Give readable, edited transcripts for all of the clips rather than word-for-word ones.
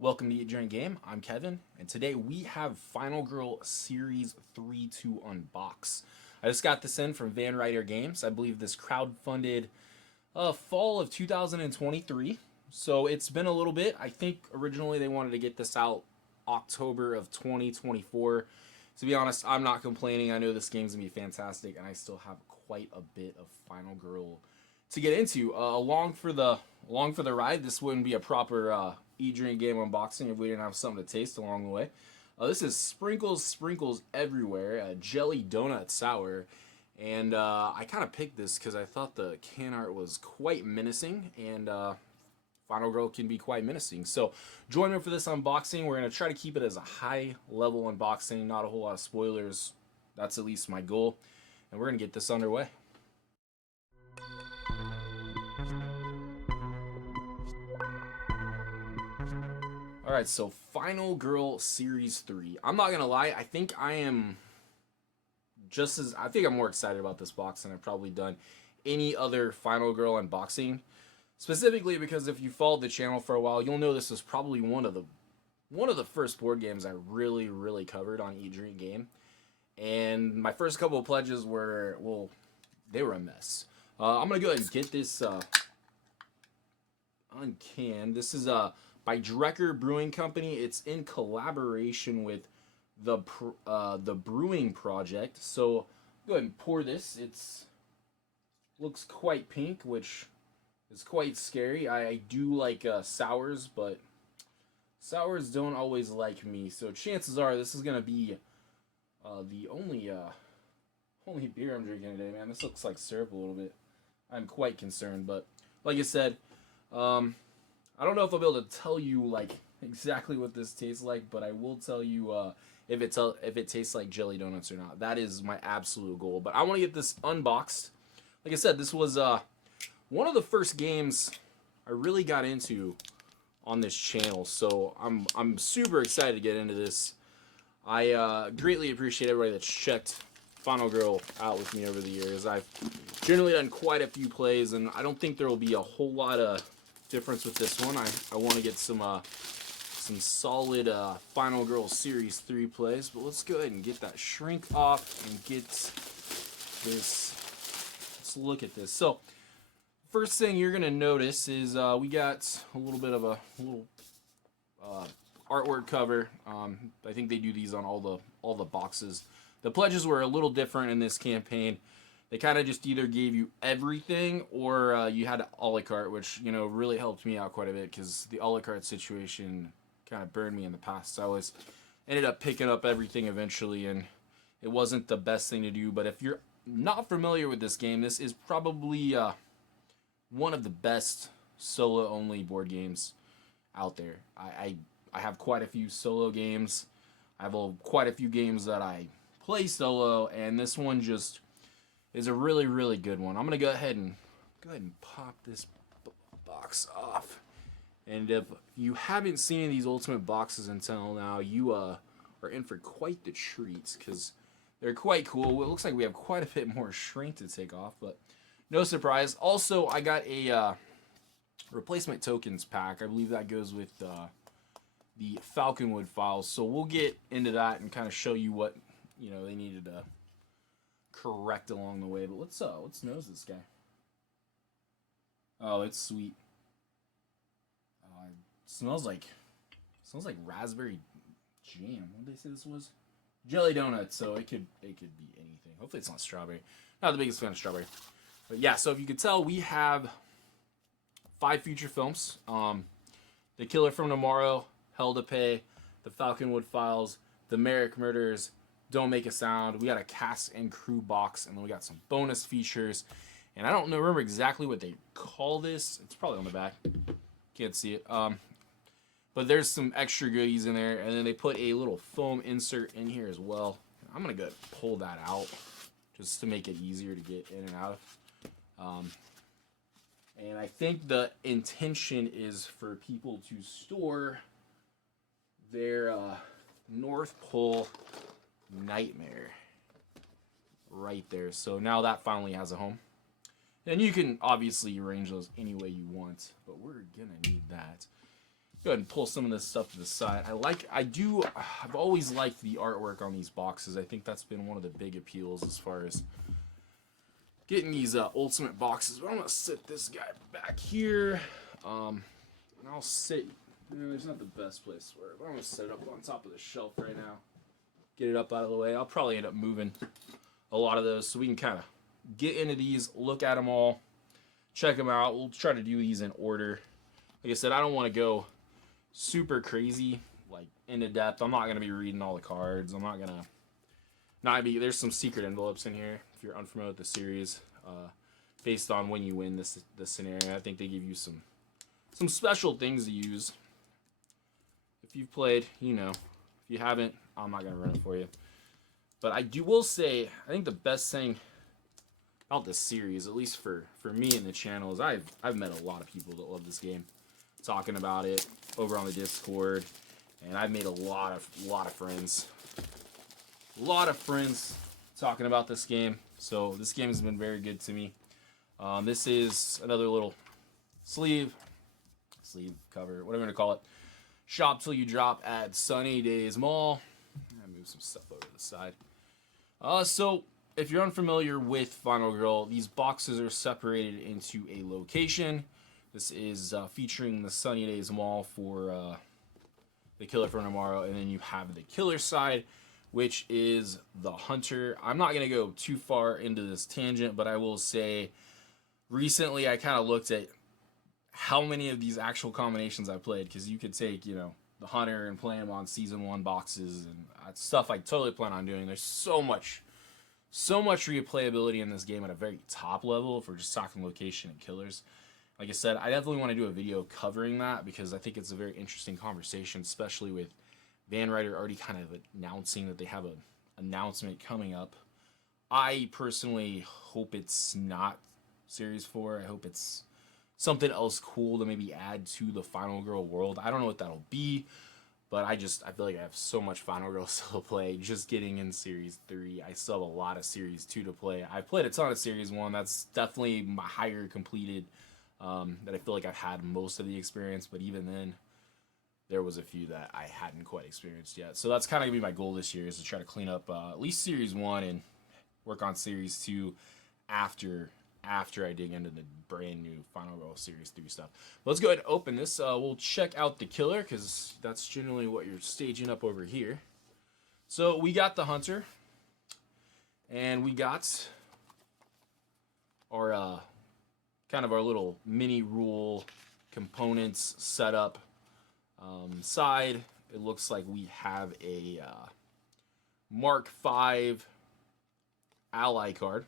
Welcome to Eat, Drink, Game. I'm Kevin, and today we have Final Girl Series 3 to unbox. I just got this in from Van Ryder Games. I believe this crowdfunded fall of 2023. So it's been a little bit. I think originally they wanted to get this out October of 2024. To be honest, I'm not complaining. I know this game's going to be fantastic, and I still have quite a bit of Final Girl to get into. Along for the ride, this wouldn't be a proper Eat, Drink, Game unboxing if we didn't have something to taste along the way. This is Sprinkles Everywhere, Jelly Doughnut Sour. And I kind of picked this because I thought the can art was quite menacing, and Final Girl can be quite menacing. So join me for this unboxing. We're going to try to keep it as a high-level unboxing, not a whole lot of spoilers. That's at least my goal. And we're going to get this underway. Alright, so Final Girl Series 3. I'm not gonna lie, I think I'm more excited about this box than I've probably done any other Final Girl unboxing. Specifically because if you followed the channel for a while, you'll know this was probably one of the first board games I really covered on Eat, Drink, Game. And my first couple of pledges were, well, they were a mess. I'm gonna go ahead and get this uncanned. This is by Drekker Brewing Company. It's in collaboration with the Brewing Project. So go ahead and pour this. It's looks quite pink, which is quite scary. I do like sours, but sours don't always like me. So chances are this is gonna be the only beer I'm drinking today, man. This looks like syrup a little bit. I'm quite concerned, but like I said, I don't know if I'll be able to tell you like exactly what this tastes like, but I will tell you if it tastes like jelly donuts or not. That is my absolute goal. But I want to get this unboxed. Like I said, this was one of the first games I really got into on this channel, so I'm super excited to get into this. I greatly appreciate everybody that's checked Final Girl out with me over the years. I've generally done quite a few plays, and I don't think there will be a whole lot of difference with this one. I want to get some solid Final Girl Series 3 plays, but let's go ahead and get that shrink off and get this. Let's look at this. So first thing you're gonna notice is we got a little bit of a little artwork cover. I think they do these on all the boxes. The pledges were a little different in this campaign. They kind of just either gave you everything or you had a la carte, which, you know, really helped me out quite a bit because the a la carte situation kind of burned me in the past. So I always ended up picking up everything eventually, and it wasn't the best thing to do. But if you're not familiar with this game, this is probably one of the best solo-only board games out there. I have quite a few solo games. I have quite a few games that I play solo, and this one just is a really good one. I'm gonna go ahead and pop this box off. And if you haven't seen these ultimate boxes until now, you are in for quite the treat because they're quite cool. It looks like we have quite a bit more shrink to take off, but no surprise. Also, I got a replacement tokens pack. I believe that goes with the Falconwood Files. So we'll get into that and kind of show you what they needed to correct along the way. But let's nose this guy. Oh, it's sweet. It smells like raspberry jam. What did they say this was? Jelly donuts. So it could be anything. Hopefully it's not strawberry. Not the biggest fan of strawberry. But yeah, so if you could tell, we have 5 feature films. The Killer from Tomorrow, Hell to Pay, the Falconwood Files, the Marrek Murders, Don't Make a Sound. We got a cast and crew box, and then we got some bonus features. And I don't remember exactly what they call this. It's probably on the back. Can't see it. But there's some extra goodies in there, and then they put a little foam insert in here as well. I'm gonna go pull that out just to make it easier to get in and out of. And I think the intention is for people to store their North Pole Nightmare right there. So now that finally has a home. And you can obviously arrange those any way you want, but we're gonna need that. Go ahead and pull some of this stuff to the side. I've always liked the artwork on these boxes. I think that's been one of the big appeals as far as getting these Ultimate boxes. But I'm going to sit this guy back here. And I'll sit, there's not the best place for it, but I'm going to set it up on top of the shelf right now. Get it up out of the way. I'll probably end up moving a lot of those so we can kind of get into these, look at them all, check them out. We'll try to do these in order. Like I said, I don't want to go super crazy, like into depth. I'm not going to be reading all the cards. I'm not going to, there's some secret envelopes in here if you're unfamiliar with the series, based on when you win this scenario. I think they give you some special things to use. If you've played, you know. If you haven't, I'm not going to run it for you. But will say, I think the best thing about this series, at least for me and the channel, is I've met a lot of people that love this game, talking about it over on the Discord, and I've made a lot of friends. A lot of friends talking about this game. So this game has been very good to me. This is another little sleeve cover, whatever you want to call it. Shop till you drop at Sunny Days Mall. I move some stuff over to the side. So if you're unfamiliar with Final Girl, these boxes are separated into a location. This is featuring the Sunny Days Mall for the Killer from Tomorrow, and then you have the killer side, which is the Hunter. I'm not going to go too far into this tangent, but I will say recently I kind of looked at how many of these actual combinations I played, because you could take, the Hunter and play them on Season 1 boxes, and stuff I totally plan on doing. There's so much replayability in this game at a very top level if we're just talking location and killers. Like I said, I definitely want to do a video covering that, because I think it's a very interesting conversation, especially with Van Ryder already kind of announcing that they have an announcement coming up. I personally hope it's not Series 4. I hope it's something else cool to maybe add to the Final Girl world. I don't know what that'll be, but I feel like I have so much Final Girl still to play. Just getting in Series 3. I still have a lot of Series 2 to play. I played a ton of Series 1. That's definitely my higher completed, that I feel like I've had most of the experience, but even then, there was a few that I hadn't quite experienced yet. So that's kind of going to be my goal this year, is to try to clean up at least Series 1 and work on Series 2 after I dig into the brand new Final Girl Series 3 stuff. But let's go ahead and open this. We'll check out the killer, because that's generally what you're staging up over here. So we got the Hunter, and we got our kind of our little mini rule components set up. Side, it looks like we have a Mark V ally card.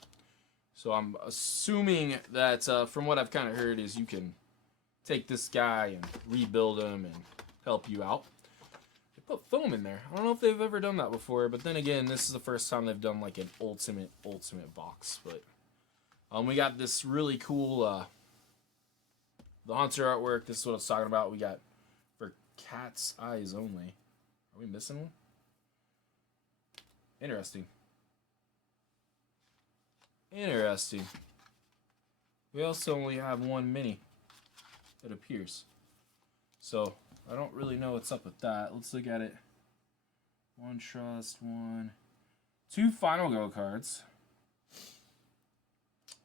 So I'm assuming that from what I've kind of heard is you can take this guy and rebuild him and help you out. They put foam in there. I don't know if they've ever done that before, but then again, this is the first time they've done like an ultimate box. But we got this really cool the Hunter artwork. This is what I was talking about. We got for cat's eyes only. Are we missing one? Interesting. We also only have one mini, it appears. So I don't really know what's up with that. Let's look at it. One trust, two Final Girl cards.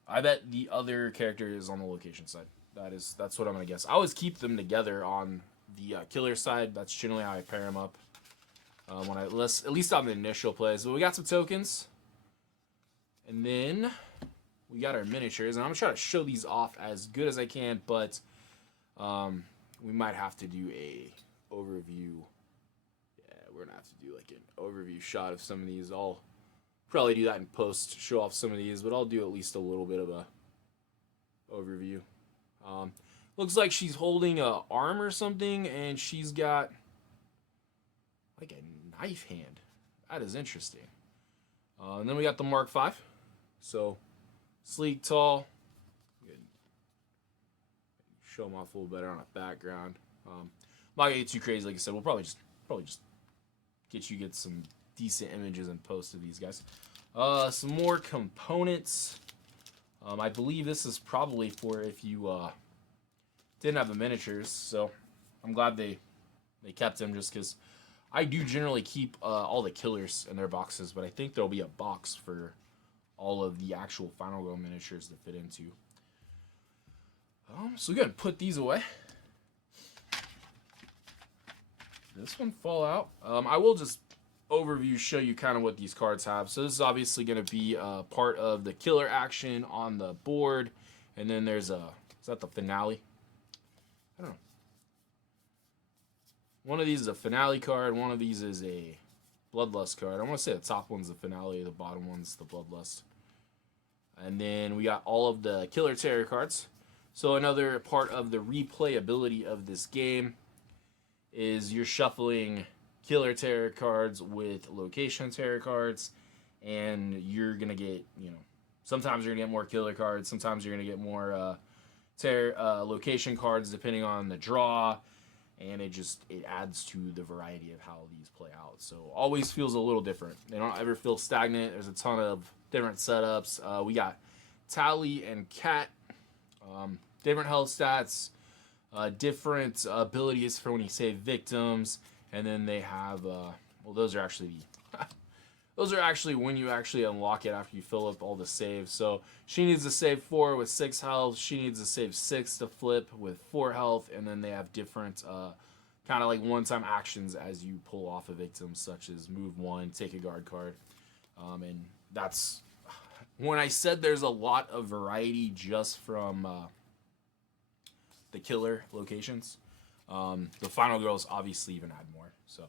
I bet the other character is on the location side. That's what I'm gonna guess. I always keep them together on the killer side. That's generally how I pair them up. At least on the initial plays. But we got some tokens. And then we got our miniatures, and I'm going to try to show these off as good as I can, but we might have to do a overview. Yeah, we're going to have to do like an overview shot of some of these. I'll probably do that in post, show off some of these, but I'll do at least a little bit of a overview. Looks like she's holding a arm or something, and she's got like a knife hand. That is interesting. And then we got the Mark V. So, sleek, tall. Show them off a little better on a background. I'm not gonna get too crazy, like I said. We'll probably just get some decent images and post of these guys. Some more components. I believe this is probably for if you didn't have the miniatures. So I'm glad they kept him, just because I do generally keep all the killers in their boxes, but I think there'll be a box for all of the actual Final Girl miniatures to fit into. So we're gonna put these away. This one fall out. I will just overview show you kind of what these cards have. So this is obviously going to be part of the killer action on the board, and then there's a, is that the finale? I don't know. One of these is a finale card, one of these is a bloodlust card. I want to say the top one's the finale, the bottom one's the bloodlust. And then we got all of the killer terror cards. So another part of the replayability of this game is you're shuffling killer terror cards with location terror cards, and you're gonna get, you know, sometimes you're gonna get more killer cards, sometimes you're gonna get more terror location cards depending on the draw, and it adds to the variety of how these play out. So always feels a little different. They don't ever feel stagnant. There's a ton of different setups. We got Tally and Cat, different health stats, different abilities for when you save victims, and then they have well, those are actually when you actually unlock it after you fill up all the saves. So she needs to save 4 with 6 health, she needs to save 6 to flip with 4 health, and then they have different kind of like one-time actions as you pull off a victim, such as move 1, take a guard card, and that's when I said there's a lot of variety just from the killer locations. The Final Girls obviously even add more. So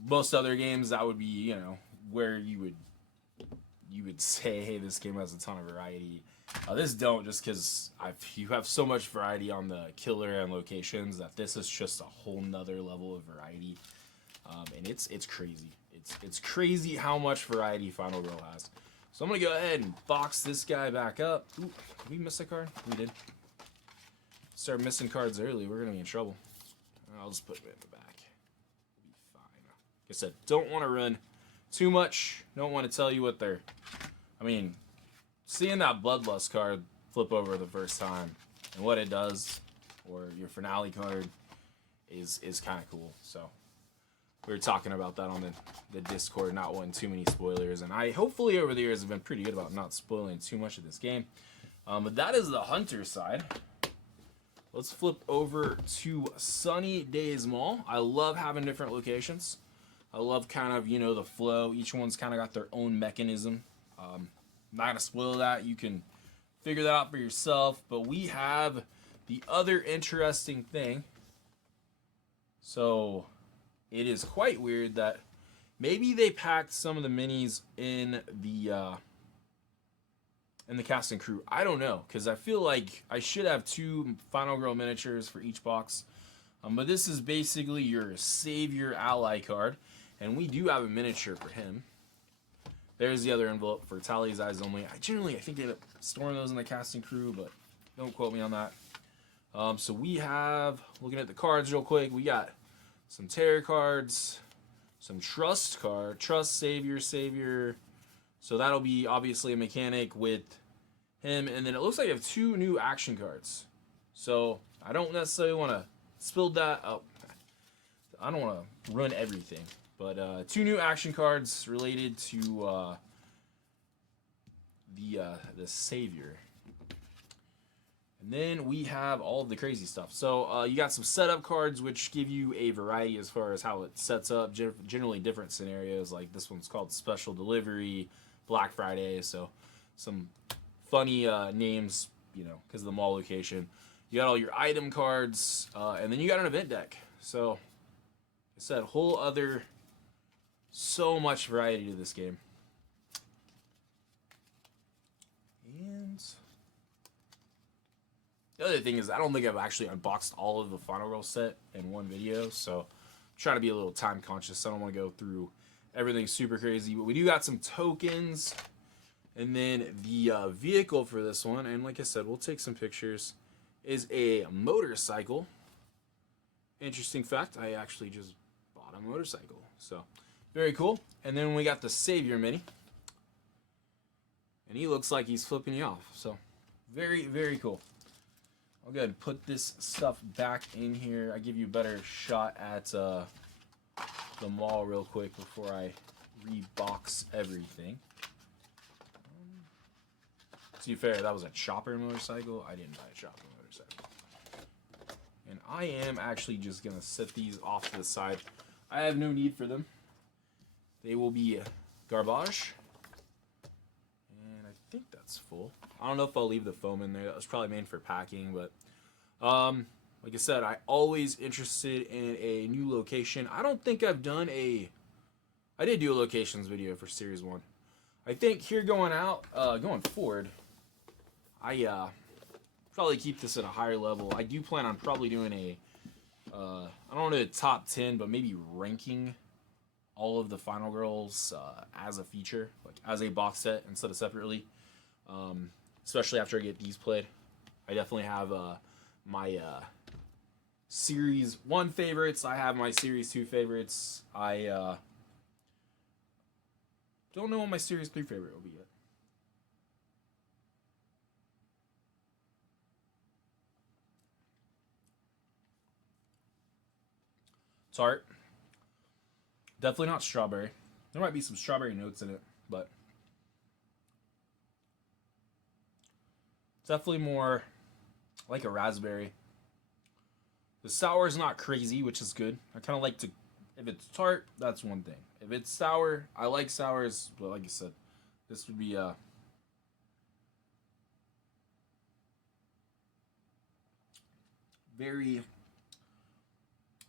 most other games, that would be, you know, where you would say, hey, this game has a ton of variety. This don't, just because you have so much variety on the killer and locations that this is just a whole nother level of variety, and it's crazy. It's crazy how much variety Final Girl has. So I'm gonna go ahead and box this guy back up. Ooh, did we miss a card? We did. Start missing cards early, we're gonna be in trouble. I'll just put it in the back. We'll be fine. Like I said, don't want to run too much. Don't want to tell you what they're. I mean, seeing that bloodlust card flip over the first time and what it does, or your finale card, is kind of cool. So we were talking about that on the Discord, not wanting too many spoilers, and I hopefully over the years have been pretty good about not spoiling too much of this game. But that is the Hunter side. Let's flip over to Sunny Days Mall. I love having different locations. I love kind of, you know, the flow. Each one's kind of got their own mechanism. I'm not going to spoil that. You can figure that out for yourself. But we have the other interesting thing. So it is quite weird that maybe they packed some of the minis in the cast and crew. I don't know, because I feel like I should have 2 Final Girl miniatures for each box. But this is basically your Savior Ally card, and we do have a miniature for him. There's the other envelope for Tally's Eyes Only. I think they end up storing those in the cast and crew, but don't quote me on that. So we have, looking at the cards real quick, we got some Terror cards, some Trust card, Trust, Savior. So that'll be obviously a mechanic with him. And then it looks like I have 2 new action cards. So I don't necessarily want to spill that up. I don't want to run everything. But 2 new action cards related to the Savior. And then we have all of the crazy stuff. So you got some setup cards, which give you a variety as far as how it sets up. Generally different scenarios. Like this one's called Special Delivery, Black Friday. So some funny names, you know, because of the mall location. You got all your item cards, and then you got an event deck. So, like I said, whole other, so much variety to this game. And the other thing is, I don't think I've actually unboxed all of the Final Girl set in one video, so I'm trying to be a little time conscious. I don't want to go through everything super crazy, but we do got some tokens, and then the vehicle for this one, and like I said, we'll take some pictures, is a motorcycle. Interesting fact, I actually just bought a motorcycle, so very cool. And then we got the Savior mini, and he looks like he's flipping you off, so very, very cool. I'll go ahead and put this stuff back in here. I give you a better shot at the mall real quick before I rebox everything. To be fair, that was a chopper motorcycle. I didn't buy a chopper motorcycle. And I am actually just going to set these off to the side. I have no need for them. They will be garbage. And I think that's full. I don't know if I'll leave the foam in there. That was probably made for packing, but like I said, I always interested in a new location. I don't think I've done I did do a locations video for Series 1. I think here going forward, I probably keep this at a higher level. I do plan on probably doing I don't want to do a top 10, but maybe ranking all of the Final Girls as a feature, like as a box set instead of separately. Especially after I get these played. I definitely have my Series 1 favorites. I have my Series 2 favorites. I don't know what my Series 3 favorite will be yet. Tart. Definitely not strawberry. There might be some strawberry notes in it, but definitely more like a raspberry. The sour is not crazy, which is good. I kind of like to, if it's tart, that's one thing. If it's sour, I like sours, but like I said, this would be very,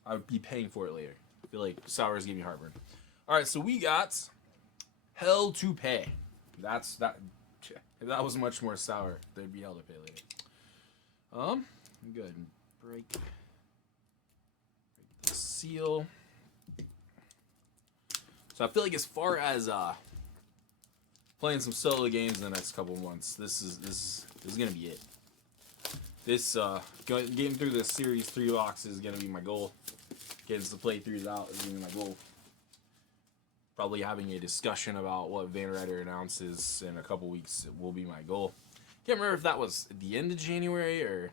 I would be paying for it later. I feel like sours give me heartburn. All right, so we got Hell to Pay. That's that. If that was much more sour, there'd be Hell to Pay later. Go ahead and break the seal. So I feel like as far as playing some solo games in the next couple of months, this is gonna be it. This getting through the Series 3 box is gonna be my goal. Getting the playthroughs out is gonna be my goal. Probably having a discussion about what Van Ryder announces in a couple weeks will be my goal. Can't remember if that was at the end of January or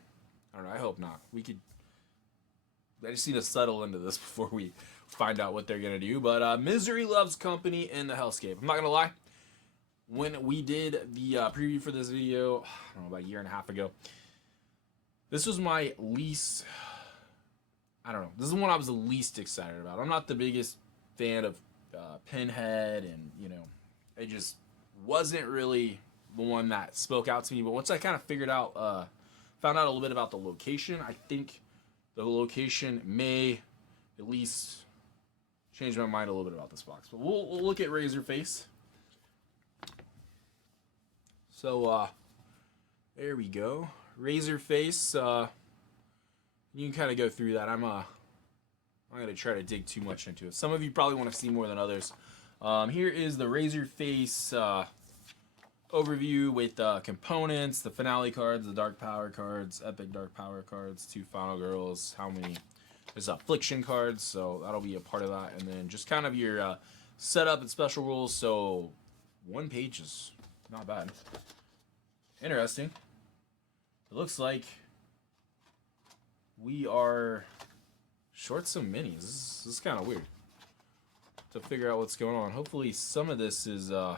I don't know. I hope not. I just need to settle into this before we find out what they're gonna do. But Misery Loves Company in the Hellscape. I'm not gonna lie. When we did the preview for this video, I don't know, about a year and a half ago, this was my least. I don't know. This is the one I was the least excited about. I'm not the biggest fan of Pinhead, and it just wasn't really the one that spoke out to me. But once I kind of found out a little bit about the location, I think the location may at least change my mind a little bit about this box. But we'll look at Razorface. So there we go. Razorface. You can kind of go through that. I'm not going to try to dig too much into it. Some of you probably want to see more than others. Here is the Razorface overview with components, the finale cards, the dark power cards, epic dark power cards, 2 final girls, how many, there's affliction cards, so that'll be a part of that, and then just kind of your setup and special rules. So 1 page is not bad. Interesting. It looks like we are short some minis. This is kind of weird to figure out what's going on. Hopefully some of this is the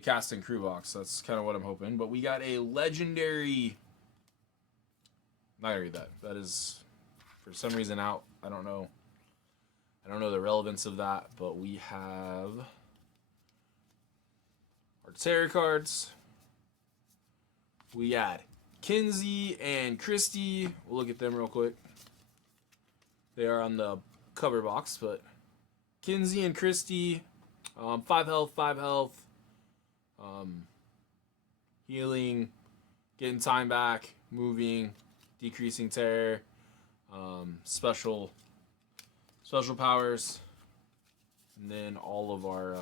cast and crew box. That's kind of what I'm hoping. But we got a legendary. I'm not gonna read that. That is for some reason out. I don't know the relevance of that. But we have our tarot cards. We got Kinsey and Christy. We'll look at them real quick. They are on the cover box, but Kinsey and Christy, 5 health, healing, getting time back, moving, decreasing terror, special powers, and then all of our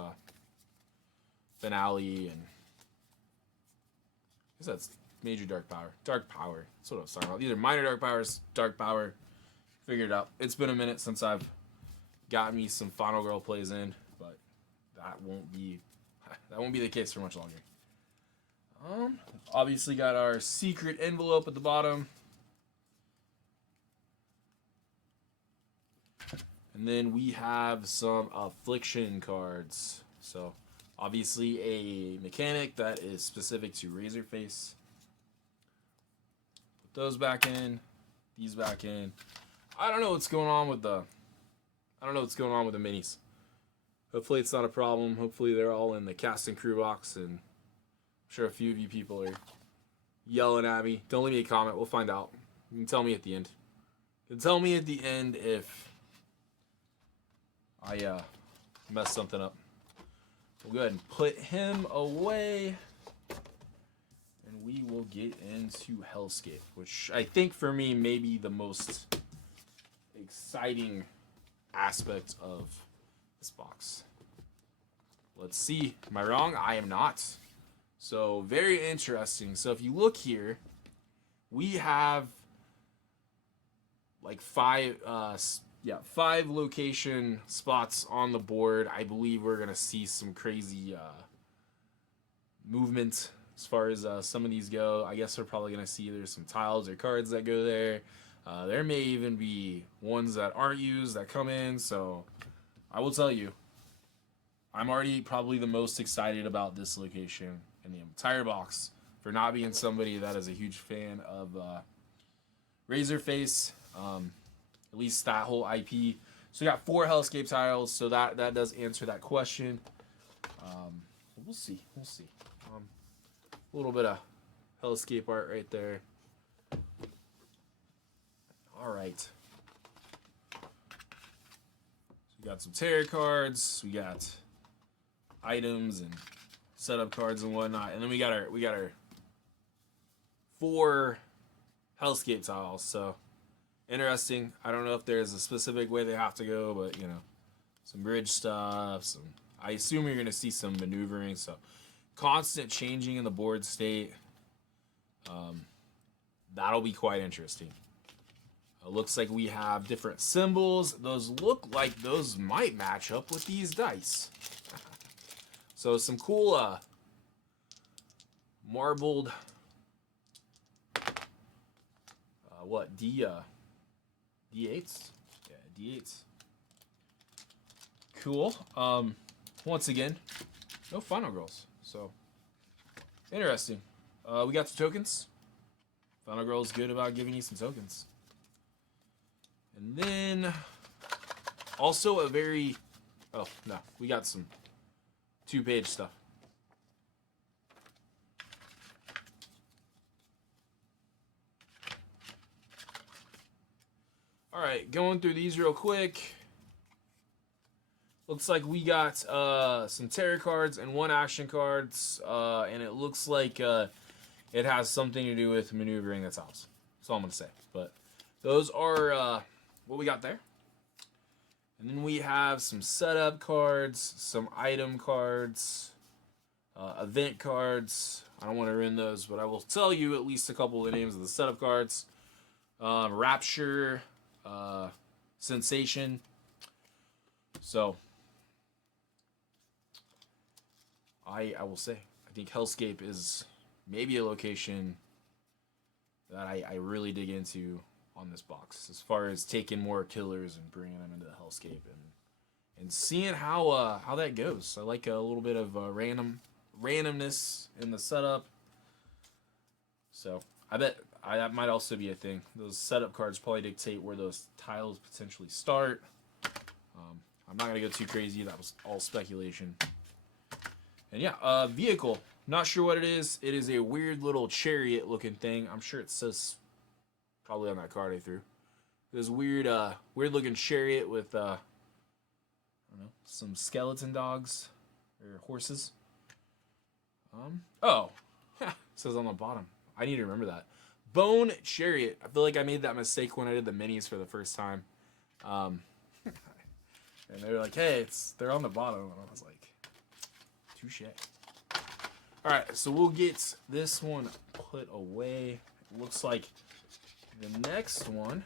finale and I guess that's major dark power. Dark power. That's what I was talking about. These are minor dark powers, dark power. Figured it out. It's been a minute since I've got me some Final Girl plays in, but that won't be the case for much longer. Obviously got our secret envelope at the bottom. And then we have some affliction cards. So obviously a mechanic that is specific to Razorface. Put those back in. These back in. I don't know what's going on with the minis. Hopefully it's not a problem. Hopefully they're all in the cast and crew box, and I'm sure a few of you people are yelling at me. Don't leave me a comment. We'll find out. You can tell me at the end. You can tell me at the end if I messed something up. We'll go ahead and put him away, and we will get into Hellscape, which I think for me may be the most exciting aspect of this box. Let's see. Am I wrong? I am not. So very interesting. So if you look here, we have like five location spots on the board. I believe we're gonna see some crazy movement as far as some of these go. I guess we're probably gonna see there's some tiles or cards that go there. There may even be ones that aren't used that come in. So I will tell you, I'm already probably the most excited about this location in the entire box for not being somebody that is a huge fan of Razorface. At least that whole IP. So we got 4 Hellscape tiles, so that does answer that question. We'll see. A little bit of Hellscape art right there. All right. So we got some tarot cards. We got items and setup cards and whatnot, and then we got our 4 Hellscape tiles. So interesting. I don't know if there's a specific way they have to go, but you know, some bridge stuff. I assume you're gonna see some maneuvering. So constant changing in the board state. That'll be quite interesting. Looks like we have different symbols. Those look like those might match up with these dice. So some cool marbled D8s? Yeah, D8s. Cool. Once again, no Final Girls. So interesting. We got some tokens. Final Girl's good about giving you some tokens. And then also a very we got some 2-page stuff. All right, going through these real quick. Looks like we got some tarot cards and 1 action cards, and it looks like it has something to do with maneuvering the tiles. That's all I'm gonna say. But those are what we got there. And then we have some setup cards, some item cards, event cards. I don't want to ruin those, but I will tell you at least a couple of the names of the setup cards. Rapture, Sensation. So I will say, I think Hellscape is maybe a location that I really dig into on this box, as far as taking more killers and bringing them into the Hellscape and seeing how that goes. I like a little bit of randomness in the setup. So I bet that might also be a thing. Those setup cards probably dictate where those tiles potentially start. I'm not gonna go too crazy. That was all speculation. And yeah, vehicle. Not sure what it is. It is a weird little chariot looking thing. I'm sure it says probably on that card I threw. This weird looking chariot with I don't know, some skeleton dogs or horses. It says on the bottom. I need to remember that. Bone Chariot. I feel like I made that mistake when I did the minis for the first time. And they were like, hey, they're on the bottom. And I was like, touche. Alright, so we'll get this one put away. It looks like the next one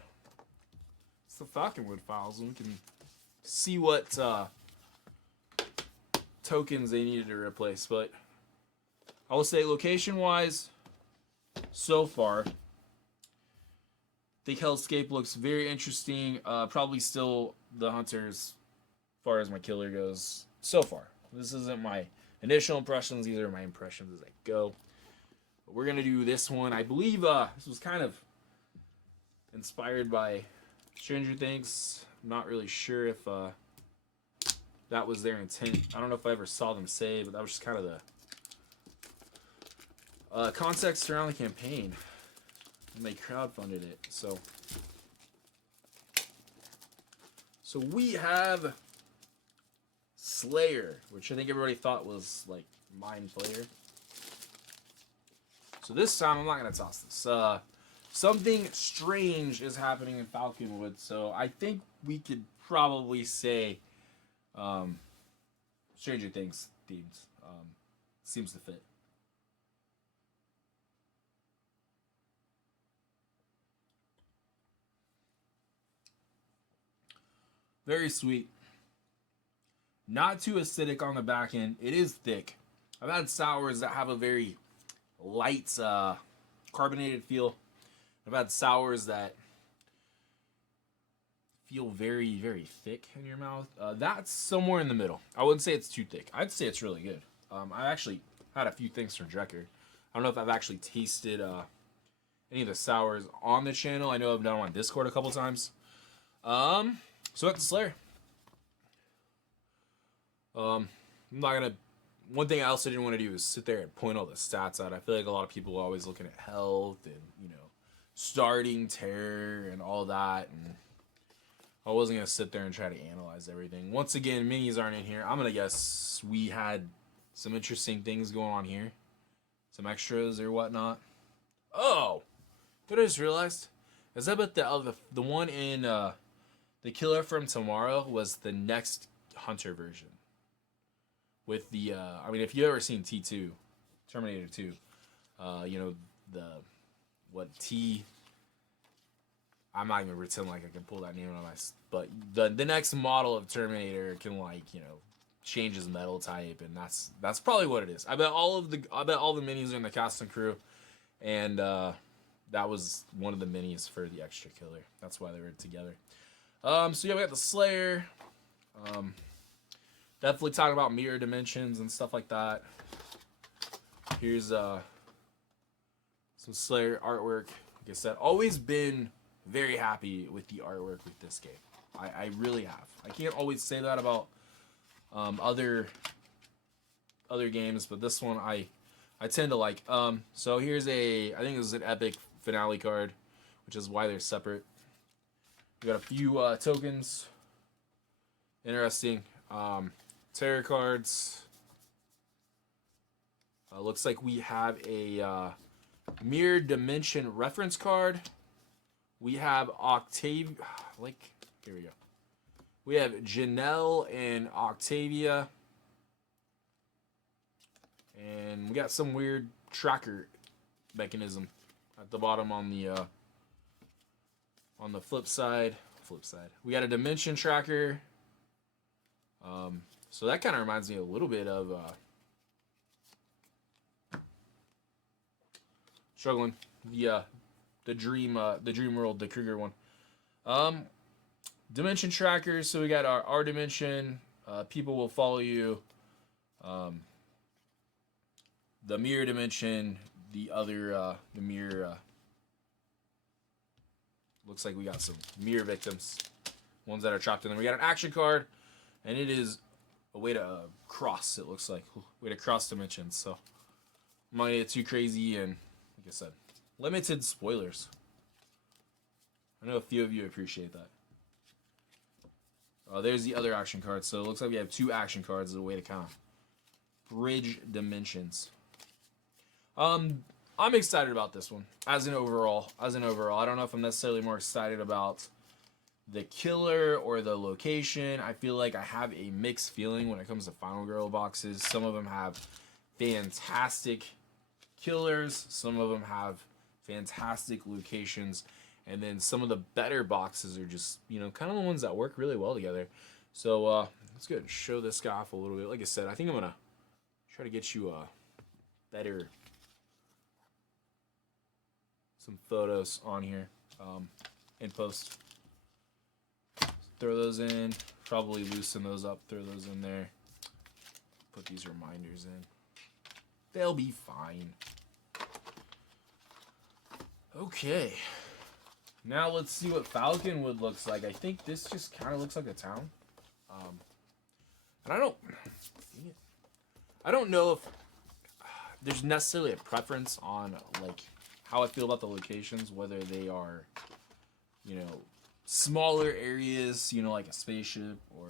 is the Falconwood Files, and we can see what tokens they needed to replace. But I will say, location-wise, so far, The hellscape looks very interesting. Probably still the hunters, as far as my killer goes so far. This isn't my initial impressions. These are my impressions as I go. But we're gonna do this one. I believe this was kind of inspired by Stranger Things. I'm not really sure if that was their intent. I don't know if I ever saw them say, but that was just kind of the context around the campaign. And they crowdfunded it. So we have Slayer, which I think everybody thought was like Mind Flayer. So this time I'm not gonna toss this. Something strange is happening in Falconwood, so I think we could probably say Stranger Things themes. Seems to fit. Very sweet. Not too acidic on the back end. It is thick. I've had sours that have a very light carbonated feel. I've had sours that feel very, very thick in your mouth. That's somewhere in the middle. I wouldn't say it's too thick. I'd say it's really good. I actually had a few things from Drekker. I don't know if I've actually tasted any of the sours on the channel. I know I've done them on Discord a couple times. So that's the Slayer. I'm not gonna. One thing I also didn't want to do is sit there and point all the stats out. I feel like a lot of people are always looking at health and, you know, starting terror and all that, and I wasn't gonna sit there and try to analyze everything. Once again, minis aren't in here. I'm gonna guess we had some interesting things going on here, some extras or whatnot. Oh, what I just realized is that the one in The Killer from Tomorrow was the next Hunter version. With the, I mean, if you've ever seen T2, Terminator 2, you know, I'm not even pretend like I can pull that name on but the next model of Terminator can, like, you know, change his metal type, and that's probably what it is. I bet all the minis are in the cast and crew, and that was one of the minis for the extra killer. That's why they were together. So yeah, we got the Slayer. Definitely talking about mirror dimensions and stuff like that. Here's some Slayer artwork. Like I said, always been very happy with the artwork with this game. I really have. I can't always say that about other games, but this one I tend to like. So here's I think this is an epic finale card, which is why they're separate. We got a few tokens. Interesting. Tarot cards. Looks like we have a mirror dimension reference card. We have here we go. We have Janelle and Octavia. And we got some weird tracker mechanism at the bottom on the flip side. We got a dimension tracker. So that kind of reminds me a little bit of struggling the dream world, the Kruger one. Dimension trackers. So we got our dimension. People will follow you. The mirror dimension. The mirror. Looks like we got some mirror victims, ones that are trapped in them. We got an action card, and it is a way to cross. It looks like way to cross dimensions. So I'm not gonna get too crazy, and like I said, limited spoilers. I know a few of you appreciate that. There's the other action card. So it looks like we have two action cards as a way to kind of bridge dimensions. I'm excited about this one as an overall. I don't know if I'm necessarily more excited about the killer or the location. I feel like I have a mixed feeling when it comes to Final Girl boxes. Some of them have fantastic killers. Some of them have fantastic locations. And then some of the better boxes are just, you know, kind of the ones that work really well together. So let's go ahead and show this guy off a little bit. Like I said, I think I'm going to try to get you some photos on here. in post. Throw those in. Probably loosen those up. Throw those in there. Put these reminders in. They'll be fine. Okay. Now let's see what Falconwood looks like. I think this just kind of looks like a town. And I don't know if there's necessarily a preference on like how I feel about the locations, whether they are, you know, smaller areas, you know, like a spaceship or,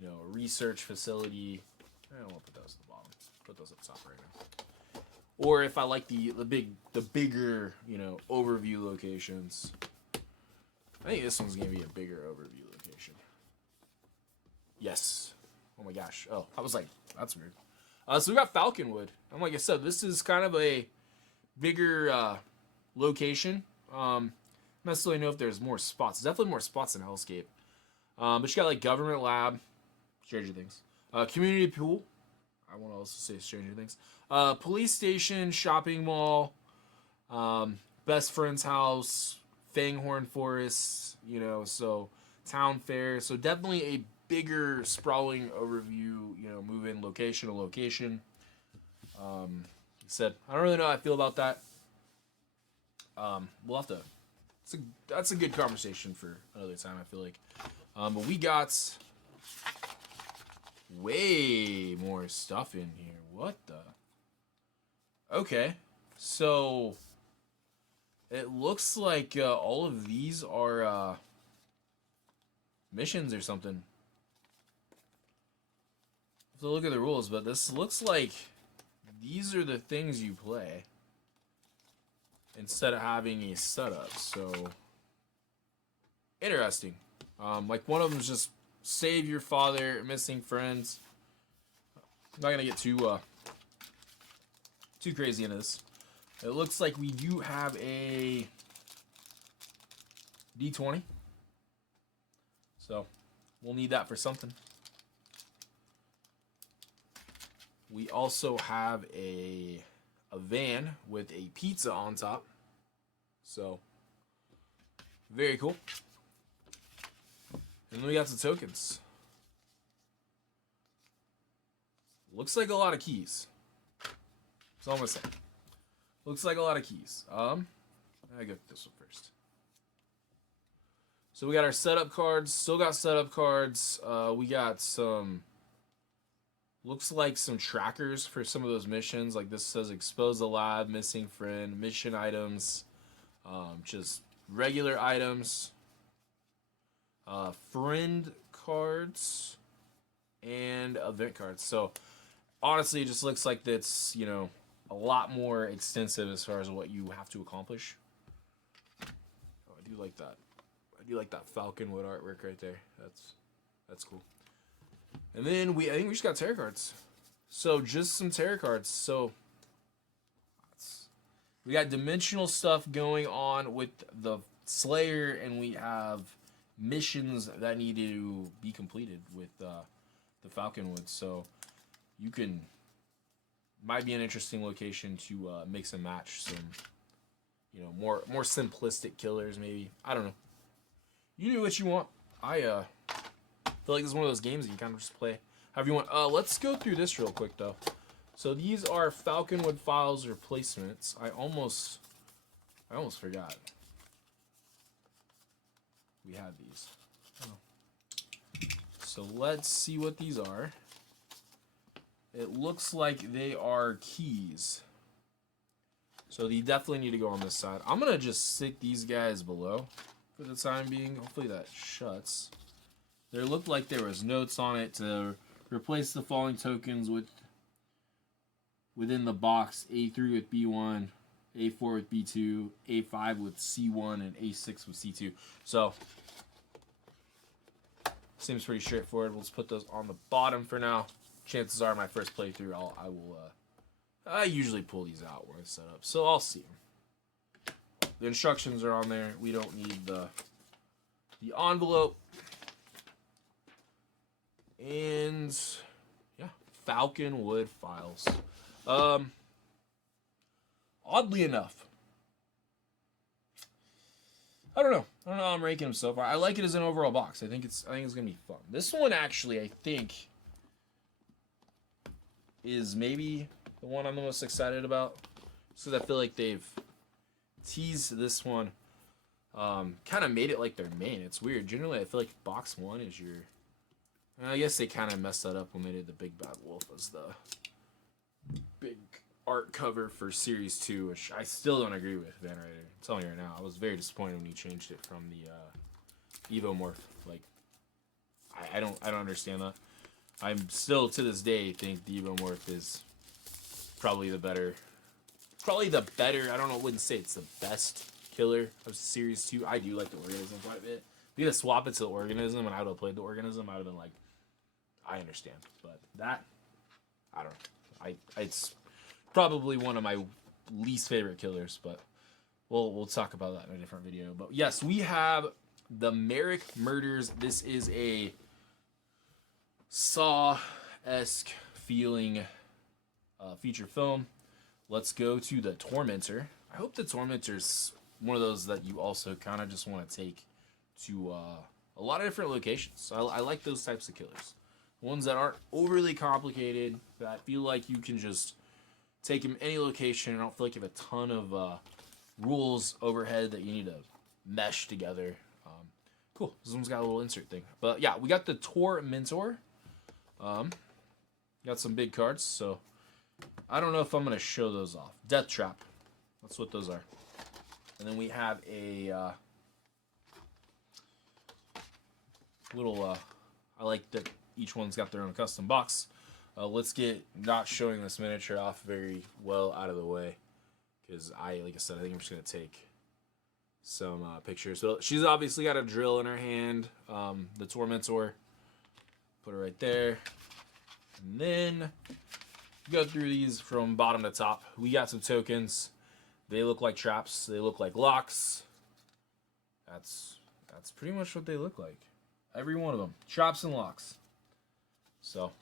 you know, a research facility. I don't want to put those at the bottom. Put those up top right now. Or if I like the bigger, you know, overview locations. I think this one's gonna be a bigger overview location. Yes. Oh my gosh. Oh, I was like, that's weird. So we got Falconwood. And like I said, this is kind of a bigger location. Not necessarily know if there's more spots. There's definitely more spots in Hellscape. But you got like Government Lab, Stranger Things. Community Pool. I want to also say Stranger Things. Police Station, Shopping Mall, Best Friend's House, Fanghorn Forest, you know, so Town Fair. So definitely a bigger sprawling overview, you know, move in location to location. Like I said, I don't really know how I feel about that. We'll have to, that's a good conversation for another time, I feel like. But we got way more stuff in here. What the? Okay, so it looks like all of these are missions or something. So look at the rules, but this looks like these are the things you play instead of having a setup. So interesting. Like one of them is just save your father, missing friends. I'm not gonna get too crazy into this. It looks like we do have a D20, so we'll need that for something. We also have a van with a pizza on top, so very cool. And then we got the tokens. Looks like a lot of keys. That's all I'm gonna say. Looks like a lot of keys. I go this one first. So we got our setup cards. Still got setup cards. We got some. Looks like some trackers for some of those missions. Like this says expose the lab, missing friend, mission items, just regular items, friend cards, and event cards. So honestly, it just looks like that's, you know, a lot more extensive as far as what you have to accomplish. Oh, I do like that. I do like that Falconwood artwork right there. That's cool. And then I think we just got tarot cards. So just some tarot cards. So we got dimensional stuff going on with the Slayer, and we have missions that need to be completed with the Falconwood. So you can, might be an interesting location to mix and match some, you know, more simplistic killers maybe. I don't know. You do what you want. I feel like this is one of those games that you kind of just play however you want. Let's go through this real quick though. So these are Falconwood Files replacements. I almost forgot we had these. Oh. So let's see what these are. It looks like they are keys. So they definitely need to go on this side. I'm gonna just stick these guys below for the time being. Hopefully that shuts. There looked like there was notes on it to replace the following tokens within the box: A3 with B1, A4 with B2, A5 with C1, and A6 with C2. So seems pretty straightforward. We'll just put those on the bottom for now. Chances are my first playthrough, I usually pull these out when I set up, so I'll see them. The instructions are on there. We don't need the envelope. And yeah, Falconwood Files. Oddly enough, I don't know. I don't know how I'm ranking them so far. I like it as an overall box. I think it's gonna be fun. This one actually, I think, is maybe the one I'm the most excited about. Just because I feel like they've teased this one, kind of made it like their main. It's weird. Generally, I feel like box one is your. I guess they kind of messed that up when they did the Big Bad Wolf as the big art cover for Series 2, which I still don't agree with, Van Ryder. I'm telling you right now, I was very disappointed when he changed it from the Evomorph. Like, I don't understand that. I'm still, to this day, think the Evomorph is probably the better, I don't know, I wouldn't say it's the best killer of Series 2. I do like the Organism quite a bit. If you had to swap it to the Organism and I would have played the Organism, I would have been like, I understand. But that, I don't know. It's probably one of my least favorite killers, but we'll talk about that in a different video. But yes, we have the Marrek Murders. This is a Saw-esque feeling feature film. Let's go to the Tormentor. I hope the Tormentor's one of those that you also kind of just want to take to a lot of different locations. I like those types of killers. Ones that aren't overly complicated, that feel like you can just take them any location. I don't feel like you have a ton of rules overhead that you need to mesh together. Cool. This one's got a little insert thing. But yeah, we got the Tormentor. Got some big cards, so I don't know if I'm going to show those off. Death Trap. That's what those are. And then we have a little, I like that each one's got their own custom box. Let's get not showing this miniature off very well out of the way, because like I said, I think I'm just going to take some pictures. So she's obviously got a drill in her hand, the Tormentor. Put it right there. And then go through these from bottom to top. We got some tokens. They look like traps. They look like locks. That's pretty much what they look like. Every one of them. Traps and locks. So,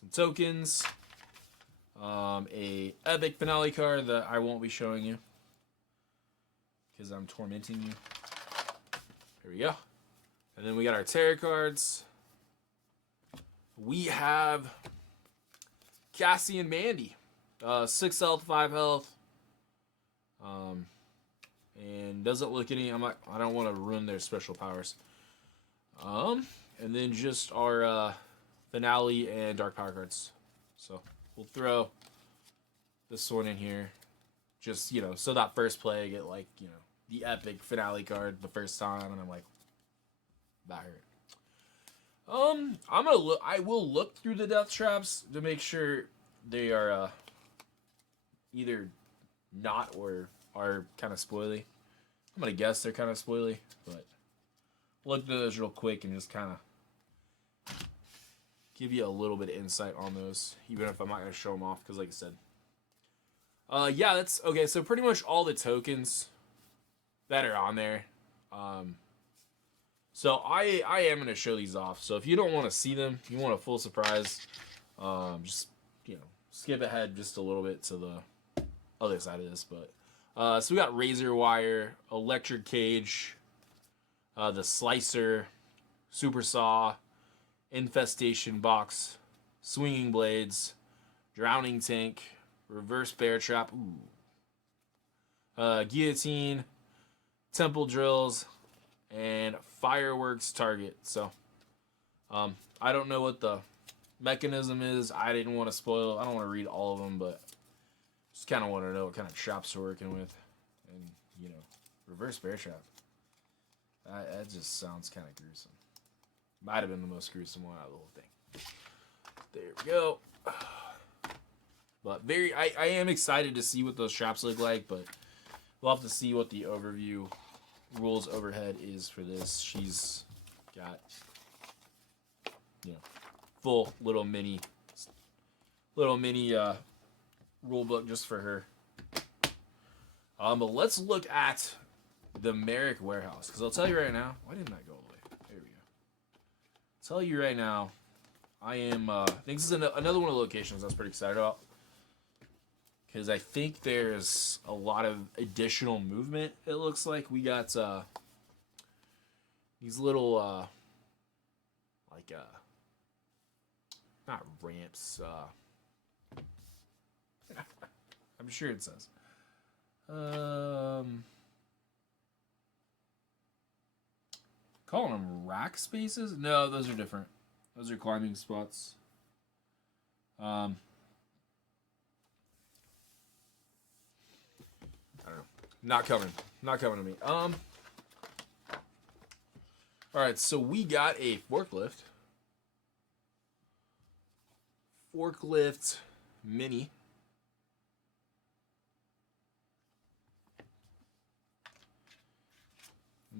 some tokens. A epic finale card that I won't be showing you, because I'm tormenting you. Here we go. And then we got our tarot cards. We have Cassie and Mandy. 6 health, 5 health. And doesn't look any. I don't want to ruin their special powers. And then just our finale and dark power cards. So we'll throw this one in here. Just, so that first play I get like, the epic finale card the first time, and I'm like, that hurt. I will look through the death traps to make sure they are either not or are kind of spoily. I'm gonna guess they're kind of spoily, but look through those real quick and just kind of give you a little bit of insight on those, even if I'm not gonna show them off, because like I said, yeah, that's okay. So pretty much all the tokens that are on there. So I am gonna show these off. So if you don't want to see them, you want a full surprise, just skip ahead just a little bit to the other side of this. But so we got razor wire, electric cage, the slicer, super saw, infestation box, swinging blades, drowning tank, reverse bear trap, guillotine, temple drills, and fireworks target. So I don't know what the mechanism is. I didn't want to spoil. I don't want to read all of them, but just kind of want to know what kind of traps we're working with. And reverse bear trap. That just sounds kind of gruesome. Might have been the most gruesome one out of the whole thing. There we go. But I am excited to see what those traps look like, but we'll have to see what the overview rules overhead is for this. She's got full little mini rule book just for her. But let's look at the Marrek warehouse, because I'll tell you right now, why didn't that go away? There we go. Tell you right now, I am I think this is another one of the locations I was pretty excited about, because I think there's a lot of additional movement. It looks like we got these little like not ramps. I'm sure it says. Calling them rack spaces? No, those are different. Those are climbing spots. I don't know. Not coming to me. Alright, so we got a forklift. Forklift mini.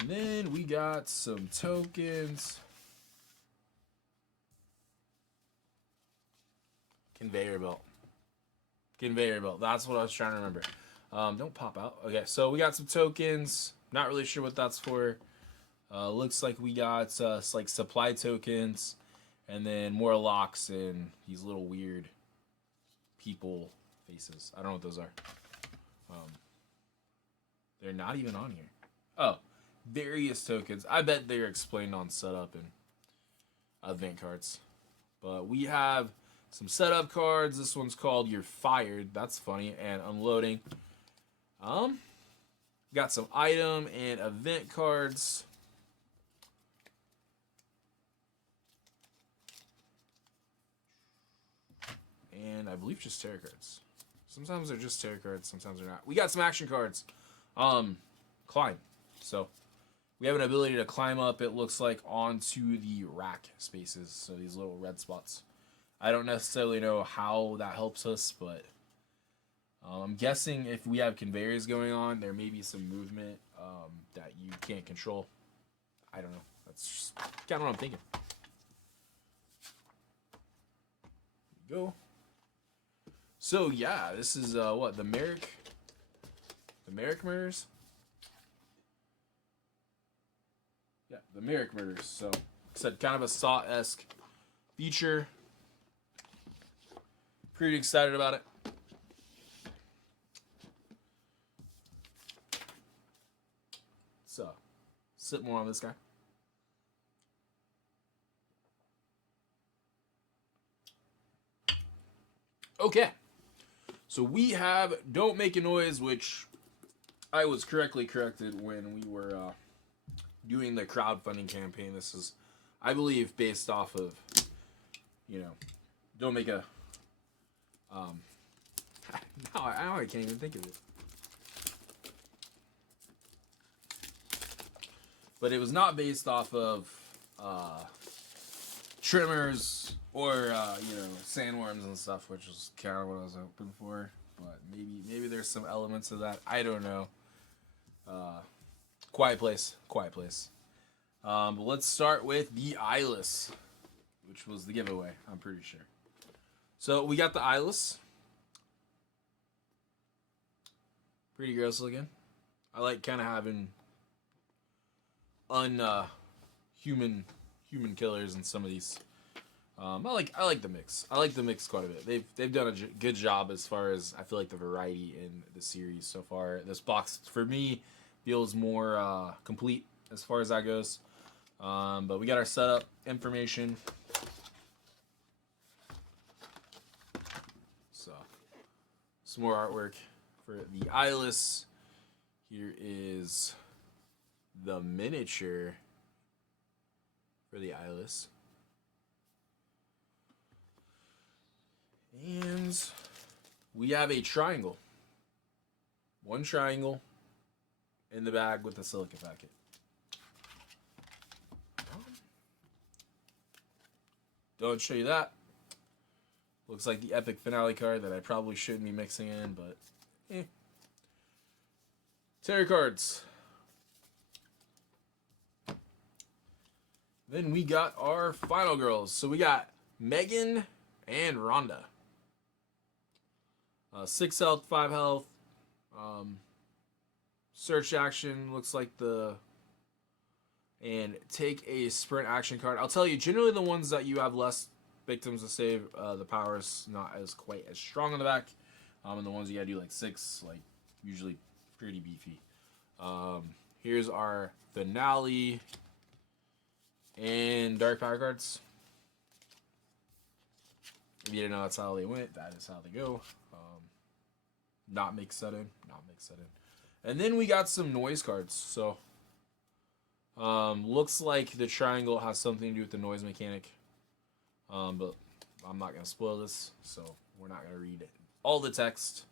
And then we got some tokens. Conveyor belt. Conveyor belt. That's what I was trying to remember. Don't pop out. Okay, so we got some tokens. Not really sure what that's for. Looks like we got like supply tokens, and then more locks and these little weird people faces. I don't know what those are. They're not even on here. Oh, various tokens. I bet they're explained on setup and event cards. But we have some setup cards. This one's called "You're Fired." That's funny. And unloading. Got some item and event cards. And I believe just tarot cards. Sometimes they're just tarot cards, sometimes they're not. We got some action cards. Climb. So we have an ability to climb up, it looks like, onto the rack spaces. So these little red spots. I don't necessarily know how that helps us, but I'm guessing if we have conveyors going on, there may be some movement that you can't control. I don't know. That's just kind of what I'm thinking. There we go. So yeah, this is what, the Marrek Murders? Yeah, the Marrek Murders. So like I said, kind of a Saw-esque feature. Pretty excited about it. So sip more on this guy. Okay. So we have Don't Make a Noise, which I was correctly corrected when we were doing the crowdfunding campaign. This is, I believe, based off of, Don't Make a... now I can't even think of it. But it was not based off of trimmers or sandworms and stuff, which is kind of what I was hoping for. But maybe there's some elements of that. I don't know. Quiet Place. But let's start with the eyeless, which was the giveaway, I'm pretty sure. So we got the eyeless. Pretty gross looking. I like kind of having human killers in some of these. I like the mix. I like the mix quite a bit. They've done a good job as far as I feel like the variety in the series so far. This box for me feels more complete as far as that goes. But we got our setup information. So some more artwork for the eyeless. Here is the miniature for the eyeless. And we have a triangle. One triangle in the bag with the silica packet. Don't show you that. Looks like the epic finale card that I probably shouldn't be mixing in, but tarot cards. Then we got our final girls. So we got Megan and Rhonda. 6 health, 5 health. Search action looks like and take a sprint action card. I'll tell you, generally the ones that you have less victims to save, the power is not quite as strong on the back. And the ones you gotta do like 6, like usually pretty beefy. Here's our finale and dark power cards. If you didn't know that's how they went, that is how they go. Not mix set in, not mix set in. And then we got some noise cards. So looks like the triangle has something to do with the noise mechanic. But I'm not gonna spoil this, so we're not gonna read all the text.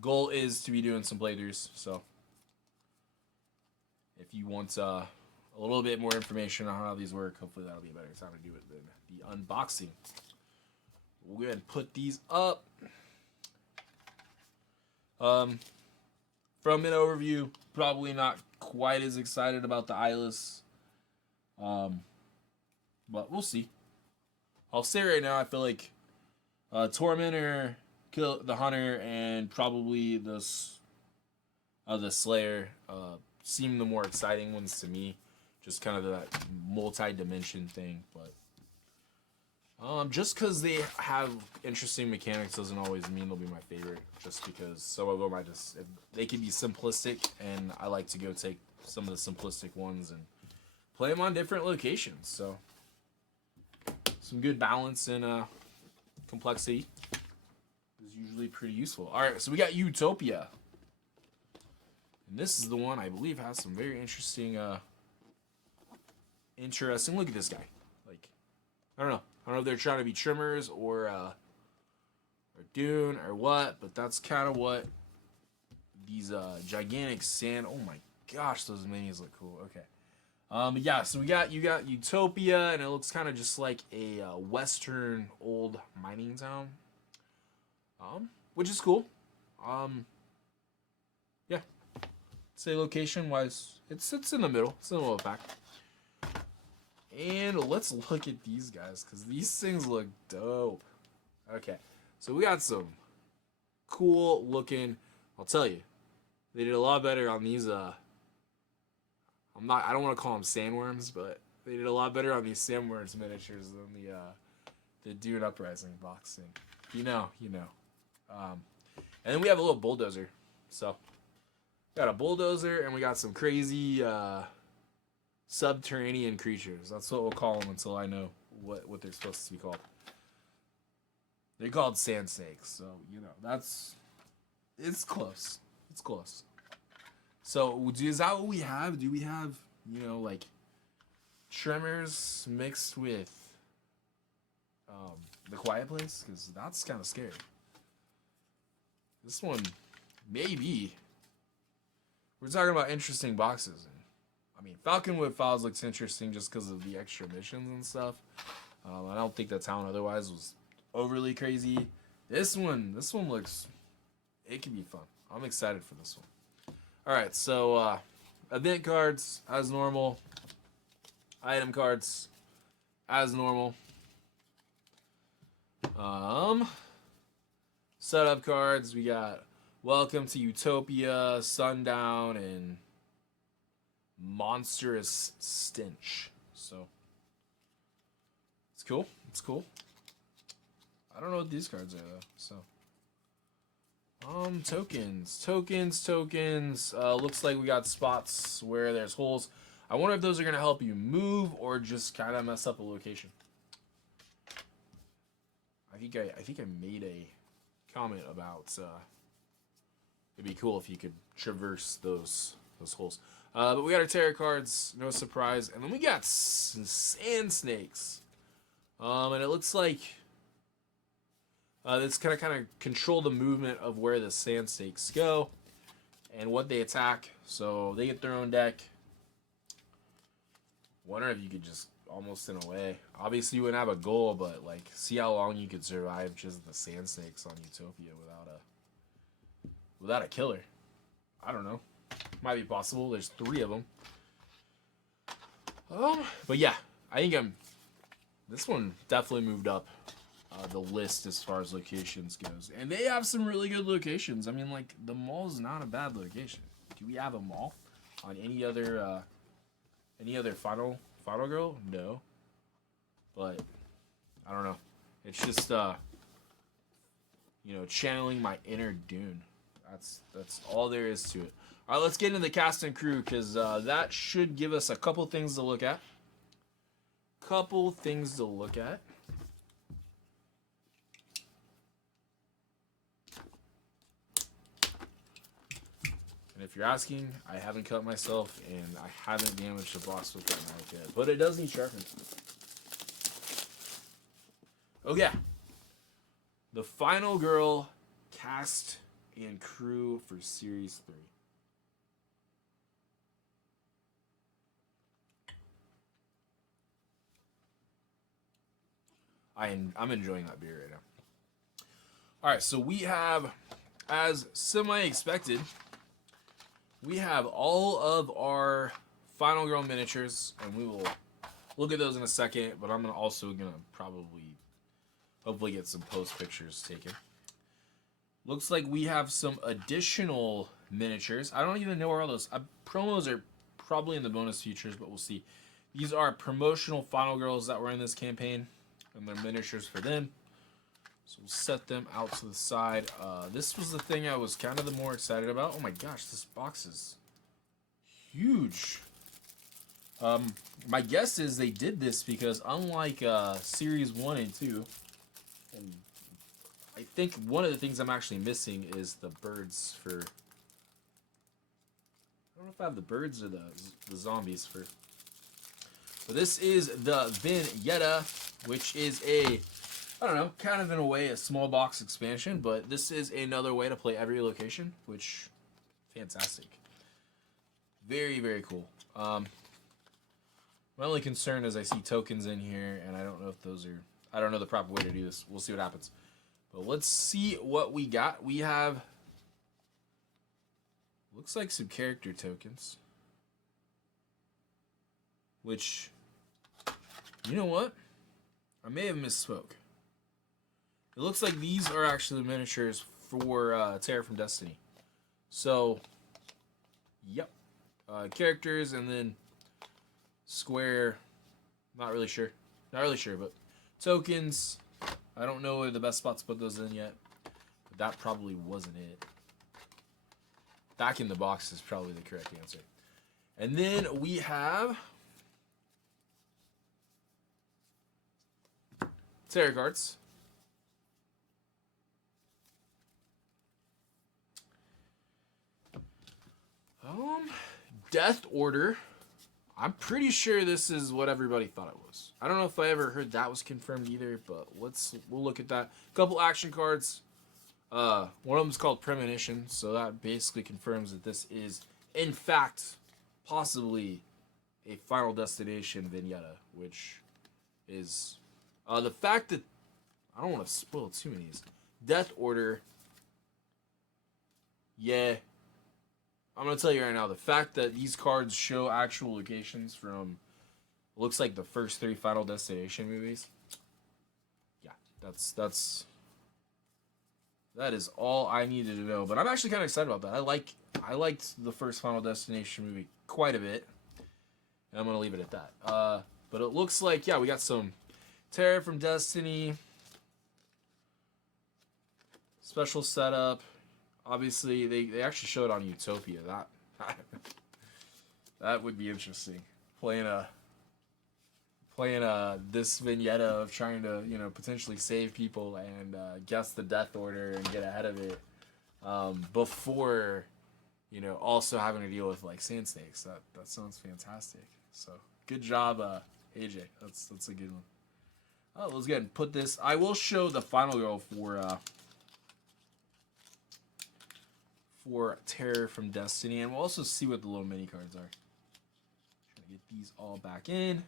Goal is to be doing some playthroughs, so if you want a little bit more information on how these work, hopefully that'll be a better time to do it than the unboxing. We'll go ahead and put these up. From an overview, probably not quite as excited about the eyeless, but we'll see. I'll say right now, I feel like Tormentor, Kill the Hunter, and probably the Slayer seem the more exciting ones to me. Just kind of that multi-dimension thing, but just because they have interesting mechanics doesn't always mean they'll be my favorite. Just because some of them they can be simplistic, and I like to go take some of the simplistic ones and play them on different locations. So some good balance and complexity is usually pretty useful. All right, so we got Utopia, and this is the one I believe has some very interesting. Look at this guy. Like, I don't know if they're trying to be trimmers or Dune or what, but that's kind of what these gigantic sand. Oh my gosh, those minis look cool. Okay. But yeah, so you got Utopia, and it looks kind of just like a western old mining town, which is cool. Yeah, say location wise, it's in the middle. It's in the middle of the pack. And let's look at these guys, because these things look dope. Okay, so we got some cool looking. I'll tell you, they did a lot better on these. I don't want to call them sandworms, but they did a lot better on these sandworms miniatures than the Dune Uprising box. And you know. And then we have a little bulldozer. So got a bulldozer, and we got some crazy subterranean creatures. That's what we'll call them until I know what they're supposed to be called. They're called sand snakes, so it's close. It's close. So is that what we have? Do we have like tremors mixed with the Quiet Place? Because that's kind of scary. This one maybe. We're talking about interesting boxes. I mean, Falconwood Files looks interesting just because of the extra missions and stuff. I don't think the town otherwise was overly crazy. This one looks, it could be fun. I'm excited for this one. All right, so event cards as normal, item cards as normal. Setup cards, we got Welcome to Utopia, Sundown, and Monstrous Stench. So it's cool. It's cool. I don't know what these cards are though. So tokens. Looks like we got spots where there's holes. I wonder if those are gonna help you move or just kind of mess up a location. I think I made a comment about it'd be cool if you could traverse those holes. But we got our tarot cards, no surprise, and then we got sand snakes. And it looks like it's kind of control the movement of where the sand snakes go and what they attack. So they get their own deck. Wonder if you could just almost in a way. Obviously, you wouldn't have a goal, but like see how long you could survive just the sand snakes on Utopia without a killer. I don't know. Might be possible. There's 3 of them. But yeah, I think this one definitely moved up the list as far as locations goes, and they have some really good locations. I mean, like the mall's not a bad location. Do we have a mall on any other Final Girl? No, but I don't know. It's just you know, channeling my inner Dune. That's all there is to it. All right, let's get into the cast and crew because that should give us a couple things to look at. And if you're asking, I haven't cut myself and I haven't damaged the box with that knife yet, but it does need sharpened. Oh yeah, the final girl cast and crew for Series 3. I'm enjoying that beer right now. All right, so we have, as semi-expected, we have all of our Final Girl miniatures, and we will look at those in a second, but I'm also going to probably, hopefully get some post pictures taken. Looks like we have some additional miniatures. I don't even know where all those, promos are probably in the bonus features, but we'll see. These are promotional Final Girls that were in this campaign, and they're miniatures for them. So we'll set them out to the side. This was the thing I was kind of the more excited about. Oh my gosh, this box is huge. My guess is they did this because unlike Series 1 and 2, and I think one of the things I'm actually missing is the birds for... I don't know if I have the birds or the zombies for... So this is the Vignetta, which is a, I don't know, kind of in a way a small box expansion, but this is another way to play every location, which, fantastic. Very, very cool. My only concern is I see tokens in here, and I don't know if those are, I don't know the proper way to do this. We'll see what happens. But let's see what we got. We have, looks like some character tokens, which, you know what? I may have misspoke. It looks like these are actually miniatures for Terror from Destiny. So, yep. Characters and then square, not really sure, but tokens. I don't know the best spot to put those in yet, but that probably wasn't it. Back in the box is probably the correct answer. And then we have tarot cards. Death Order. I'm pretty sure this is what everybody thought it was. I don't know if I ever heard that was confirmed either, but we'll look at that. A couple action cards. One of them is called Premonition, so that basically confirms that this is, in fact, possibly a Final Destination Vignetta, which is the fact that I don't want to spoil too many of these. Death Order. Yeah. I'm going to tell you right now, the fact that these cards show actual locations from, looks like the first 3 Final Destination movies. Yeah, that is all I needed to know. But I'm actually kind of excited about that. I liked the first Final Destination movie quite a bit. And I'm going to leave it at that. But it looks like, yeah, we got some Terror from Destiny. Special setup. Obviously, they actually showed on Utopia. That would be interesting. Playing this vignette of trying to, you know, potentially save people and guess the death order and get ahead of it before, you know, also having to deal with like sand snakes. That sounds fantastic. So good job, AJ. That's a good one. Oh, let's go ahead and put this. I will show the final girl for Terror from Destiny, and we'll also see what the little mini cards are. Trying to get these all back in.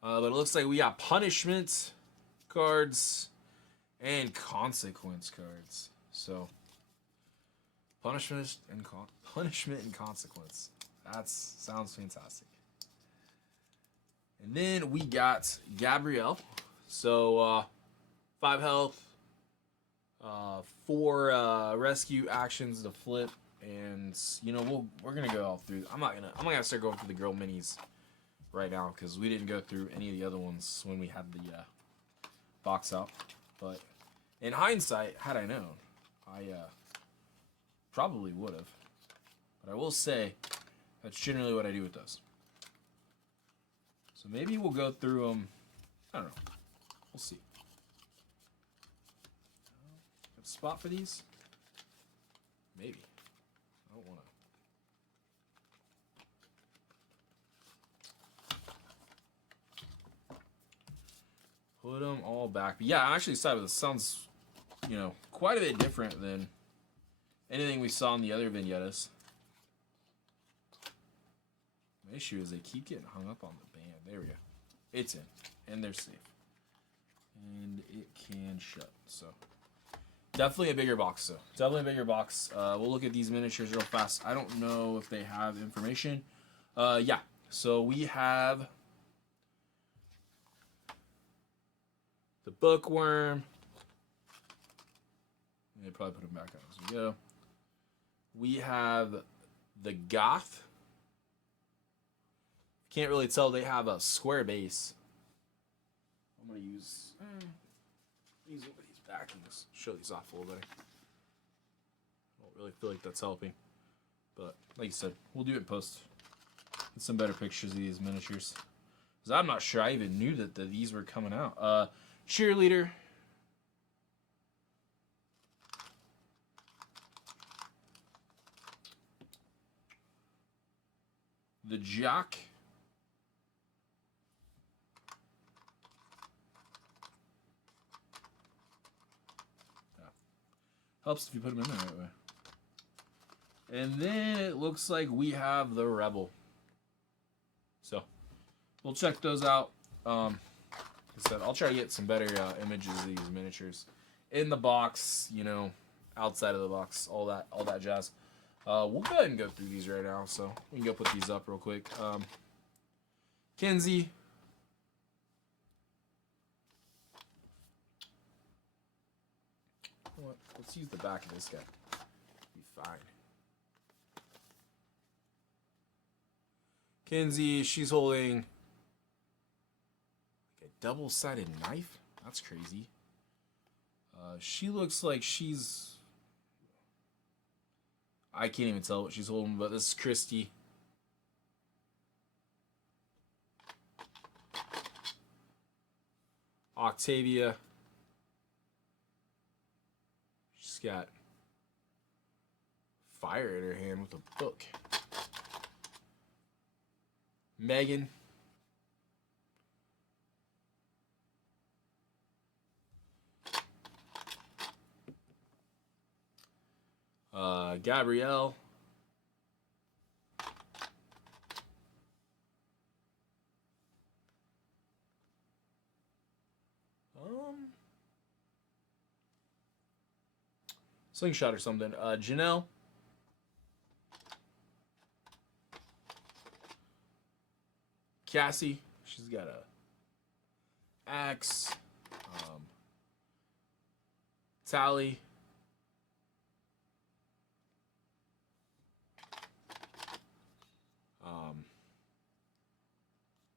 But it looks like we got punishment cards and consequence cards. So punishment and consequence. That sounds fantastic. And then we got Gabrielle. So 5 health. 4 rescue actions to flip, and you know we're gonna go all through. I'm not gonna start going through the girl minis right now because we didn't go through any of the other ones when we had the box out. But In hindsight, had I known, I probably would have. But I will say, that's generally what I do with those. So maybe we'll go through them. I don't know. We'll see. Got a spot for these? Maybe. I don't want to. Put them all back. But yeah, I'm actually excited. This sounds, you know, quite a bit different than anything we saw in the other vignettes. My issue is they keep getting hung up on the band. There we go. It's in. And they're safe. And it can shut. So, definitely a bigger box, though. Definitely a bigger box. We'll look at these miniatures real fast. I don't know if they have information. Yeah. So, we have the bookworm. They probably put them back on as we go. We have the goth. Can't really tell. They have a square base. I'm gonna use one of these backings. Show these off a little better. I don't really feel like that's helping, but like you said, we'll do it in post. Get some better pictures of these miniatures. Cause I'm not sure I even knew that these were coming out. Cheerleader. The jock. Helps if you put them in the right way. And then it looks like we have the Rebel. So, we'll check those out. Like I said, I'll try to get some better images of these miniatures. In the box, you know, outside of the box, all that jazz. We'll go ahead and go through these right now. So, we can go put these up real quick. Kenzie. What? Let's use the back of this guy. Be fine. Kenzie, she's holding like a double-sided knife. That's crazy. She looks like she's... I can't even tell what she's holding, but this is Christy. Octavia. She's got fire in her hand with a book. Megan. Gabrielle. Slingshot or something. Janelle. Cassie. She's got a axe. Tally.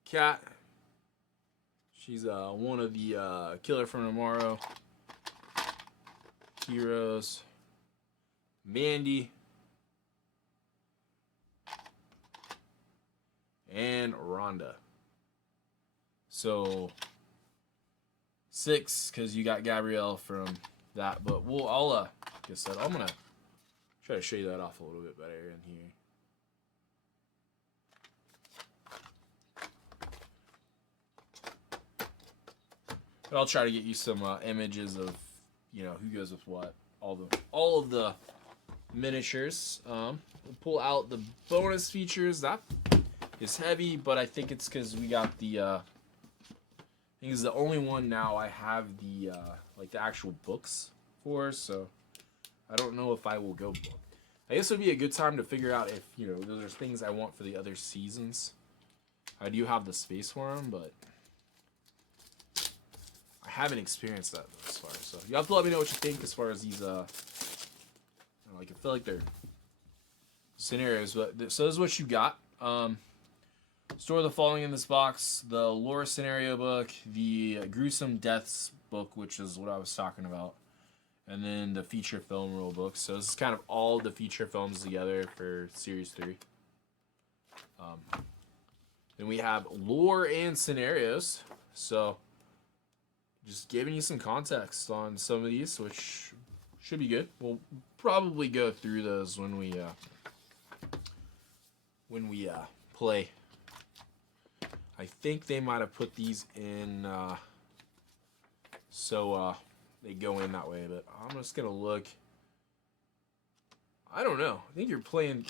Cat. She's one of the Killer from Tomorrow heroes. Mandy. And Rhonda. So 6, because you got Gabrielle from that. But I'll like I said, I'm gonna try to show you that off a little bit better in here. But I'll try to get you some images of, you know, who goes with what. All of the miniatures. We'll pull out the bonus features. That is heavy, but I think it's because we got the. I think it's the only one now I have the like the actual books for. So I don't know if I will go book. I guess it would be a good time to figure out if, you know, those are things I want for the other seasons. I do have the space for them, but I haven't experienced that thus far. So you have to let me know what you think as far as these. Like, I feel like they're scenarios, but so this is what you got. Store the following in this box: the lore scenario book, the gruesome deaths book, which is what I was talking about, and then the feature film rule book. So this is kind of all the feature films together for Series 3. Then we have lore and scenarios. So just giving you some context on some of these, which should be good. We'll probably go through those when we play. I think they might have put these in so they go in that way, but I'm just gonna look. I don't know. I think you're playing.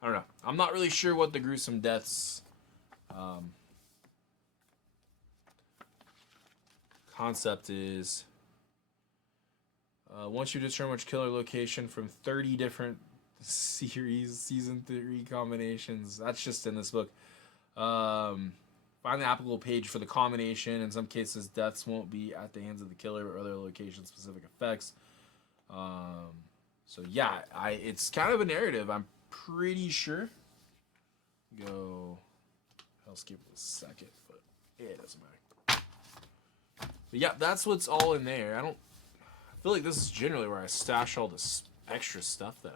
I don't know. I'm not really sure what the gruesome deaths concept is. Once you determine which killer location from 30 different season 3 combinations, that's just in this book. Find the applicable page for the combination. In some cases, deaths won't be at the hands of the killer or other location-specific effects. So yeah, it's kind of a narrative. I'm pretty sure. I'll skip a second, but it doesn't matter. But yeah, that's what's all in there. I feel like this is generally where I stash all this extra stuff that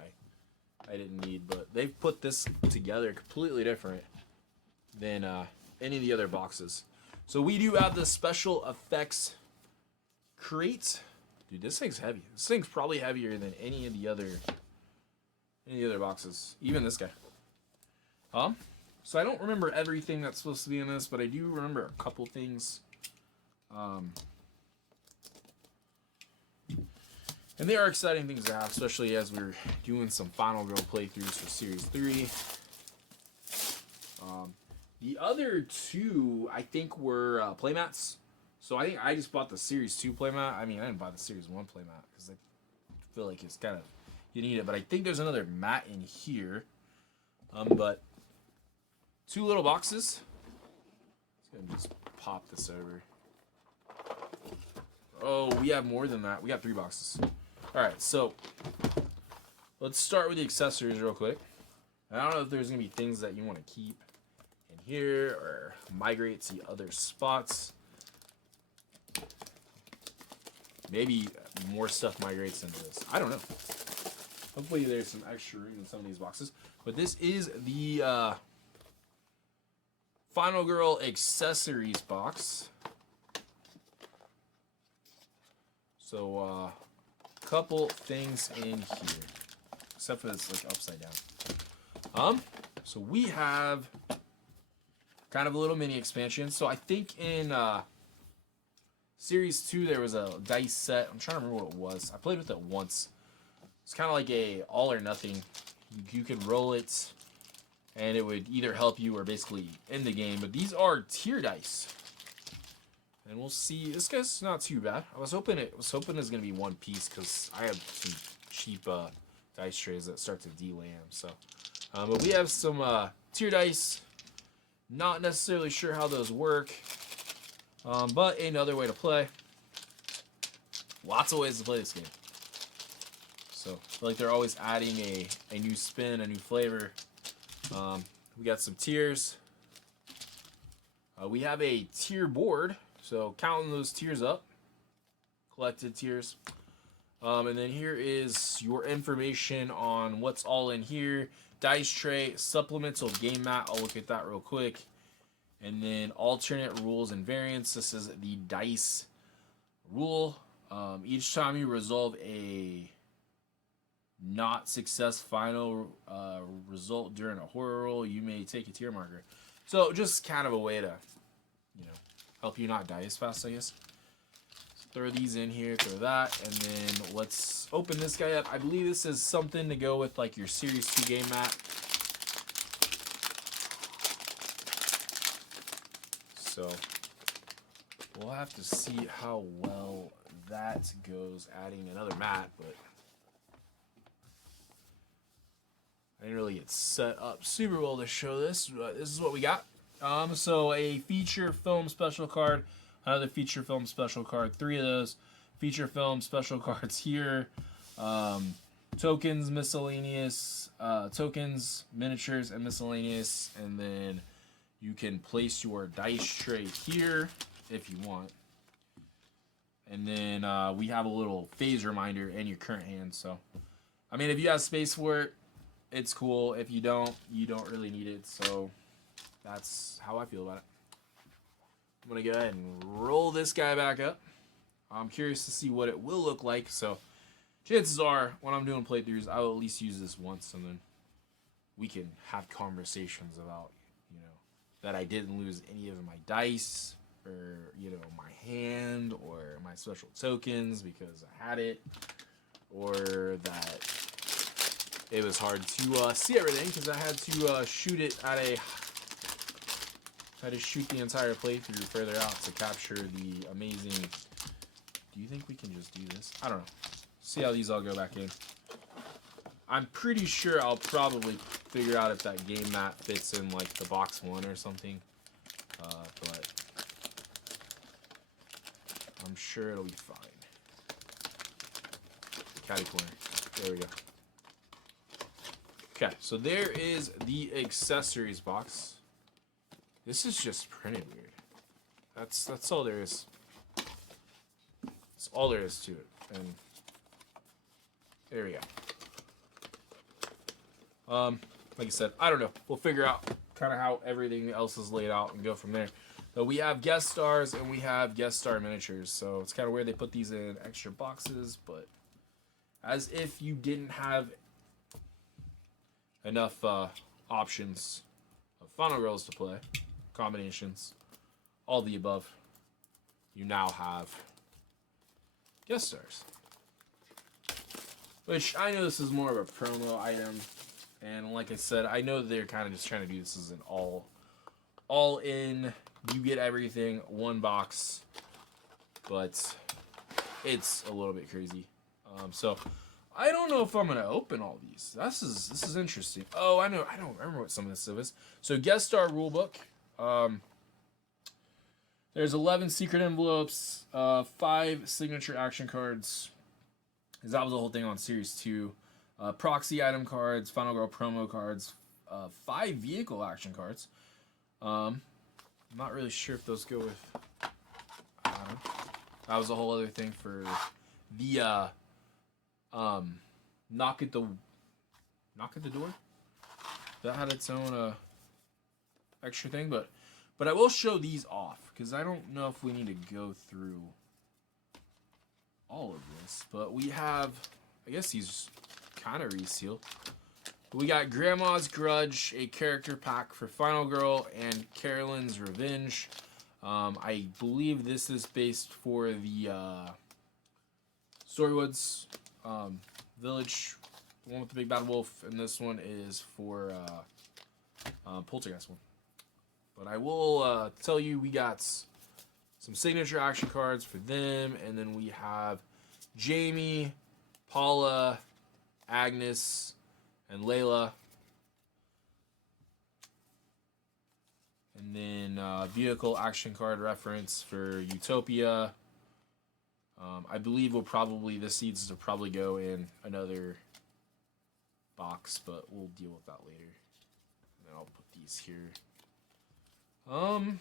I didn't need, but they've put this together completely different than any of the other boxes. So we do have the special effects crate. Dude, this thing's heavy. This thing's probably heavier than any of the other boxes. Even this guy. So I don't remember everything that's supposed to be in this, but I do remember a couple things. And they are exciting things to have, especially as we're doing some Final Girl playthroughs for Series 3. The other two, I think, were playmats. So I think I just bought the Series 2 playmat. I mean, I didn't buy the Series 1 playmat because I feel like it's kind of, you need it. But I think there's another mat in here. But 2 little boxes. Let's go just pop this over. Oh, we have more than that. We got 3 boxes. All right, so let's start with the accessories real quick. I don't know if there's going to be things that you want to keep in here or migrate to other spots. Maybe more stuff migrates into this. I don't know. Hopefully there's some extra room in some of these boxes. But this is the Final Girl accessories box. So, couple things in here, except for it's like upside down. So we have kind of a little mini expansion. So I think in Series 2 there was a dice set. I'm trying to remember what it was. I played with it once. It's kind of like a all or nothing. You could roll it, and it would either help you or basically end the game. But these are tier dice. And we'll see. This guy's not too bad. I was hoping it was gonna be one piece because I have some cheap dice trays that start to delam. So, but we have some tier dice. Not necessarily sure how those work, but another way to play. Lots of ways to play this game. So I feel like they're always adding a new spin, a new flavor. We got some tiers. We have a tier board. So counting those tiers up, collected tiers. And then here is your information on what's all in here. Dice tray, supplemental game mat. I'll look at that real quick. And then alternate rules and variants. This is the dice rule. Each time you resolve a not success final result during a horror roll, you may take a tier marker. So just kind of a way to, help you not die as fast, I guess. So throw these in here, throw that, and then let's open this guy up. I believe this is something to go with like your Series 2 game mat. So we'll have to see how well that goes, adding another mat, but I didn't really get set up super well to show this, but this is what we got. So a feature film special card, another feature film special card, 3 of those feature film special cards here. Tokens, miscellaneous, tokens, miniatures, and miscellaneous. And then you can place your dice tray here if you want. And then we have a little phase reminder in your current hand. So, I mean, if you have space for it, it's cool. If you don't really need it. So, that's how I feel about it. I'm going to go ahead and roll this guy back up. I'm curious to see what it will look like. So, chances are, when I'm doing playthroughs, I will at least use this once. And then we can have conversations about, you know, that I didn't lose any of my dice, or, you know, my hand, or my special tokens because I had it, or that it was hard to see everything because I had to shoot it at a... I had to shoot the entire playthrough further out to capture the amazing... Do you think we can just do this? I don't know. See how these all go back in. I'm pretty sure I'll probably figure out if that game mat fits in like the box one or something. But I'm sure it'll be fine. Catty corner. There we go. Okay, so there is the accessories box. This is just printed weird. That's all there is. That's all there is to it. And there we go. Like I said, I don't know. We'll figure out kind of how everything else is laid out and go from there. So we have guest stars and we have guest star miniatures. So it's kind of weird they put these in extra boxes, but as if you didn't have enough options of Final Girls to play, combinations, all the above, you now have guest stars. Which I know this is more of a promo item. And like I said, I know they're kind of just trying to do this as an all in, you get everything, one box, but it's a little bit crazy. So I don't know if I'm gonna open all these. This is interesting. Oh, I know. I don't remember what some of this stuff is. So guest star rulebook. There's 11 secret envelopes, 5 signature action cards. Because that was the whole thing on Series 2. Proxy item cards, Final Girl promo cards, 5 vehicle action cards. I'm not really sure if those go with... I don't know. That was a whole other thing for the knock at the door. That had its own extra thing, but I will show these off because I don't know if we need to go through all of this. But we have, I guess these kind of resealed. We got Grandma's Grudge, a character pack for Final Girl, and Carolyn's Revenge. I believe this is based for the Storywoods Village, the one with the big bad wolf, and this one is for Poltergeist one. But I will tell you, we got some signature action cards for them, and then we have Jamie, Paula, Agnes, and Layla. And then vehicle action card reference for Utopia. I believe this needs to probably go in another box, but we'll deal with that later. And then I'll put these here. And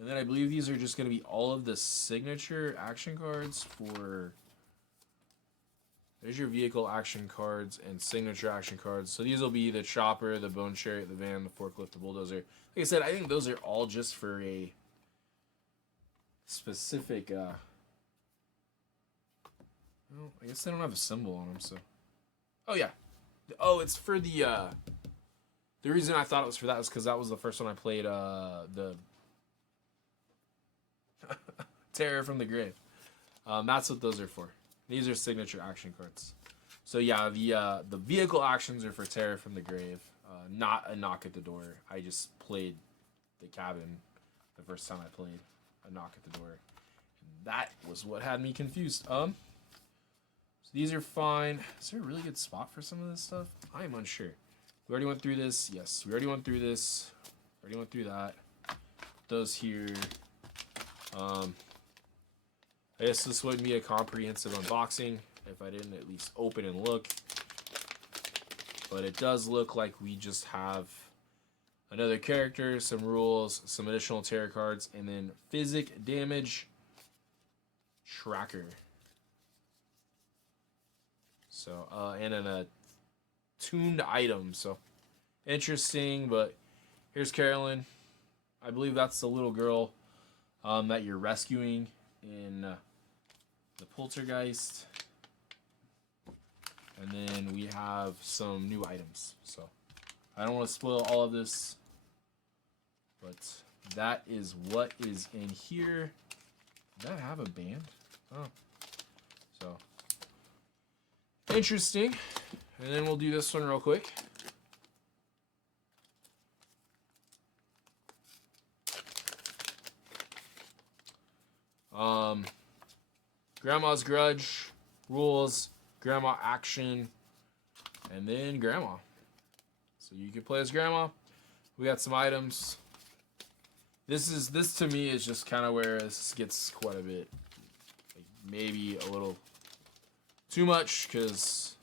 then I believe these are just going to be all of the signature action cards for... There's your vehicle action cards and signature action cards. So these will be the chopper, the bone chariot, the van, the forklift, the bulldozer. Like I said, I think those are all just for a specific... well, I guess they don't have a symbol on them, so... Oh, yeah. Oh, it's for the... The reason I thought it was for that is because that was the first one I played, the... Terror from the Grave. That's what those are for. These are signature action cards. So yeah, the vehicle actions are for Terror from the Grave, not a knock at the door. I just played the cabin the first time I played a knock at the door. And that was what had me confused. So these are fine. Is there a really good spot for some of this stuff? I am unsure. We already went through this. Yes, we already went through this. Already went through that. Those here. I guess this wouldn't be a comprehensive unboxing if I didn't at least open and look. But it does look like we just have another character, some rules, some additional tarot cards, and then physic damage, tracker. So, and then a tuned item. So, interesting. But here's Carolyn. I believe that's the little girl that you're rescuing in the Poltergeist. And then we have some new items. So, I don't want to spoil all of this, but that is what is in here. Does that have a band? Oh. So, interesting. And then we'll do this one real quick. Grandma's Grudge, Rules, Grandma Action, and then Grandma. So you can play as Grandma. We got some items. This to me is just kind of where this gets quite a bit, like maybe a little too much, because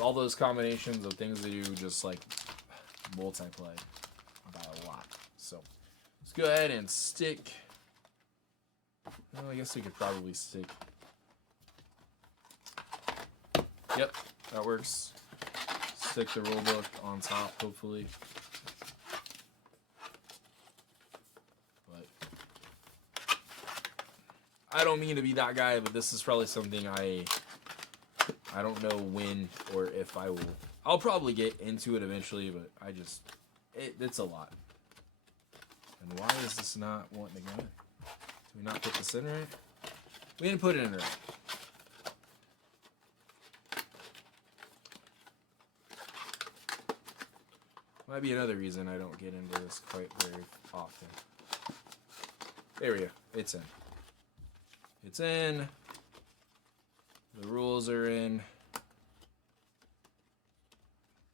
all those combinations of things that you just like multiplay by a lot. So let's go ahead and stick. Well, I guess we could probably stick. Yep, that works. Stick the rule book on top, hopefully. But I don't mean to be that guy, but this is probably something I don't know when or if I will. I'll probably get into it eventually, but it's a lot. And why is this not wanting to go in? Did we not put this in right? We didn't put it in right. Might be another reason I don't get into this quite very often. There we go. It's in. It's in. The rules are in. I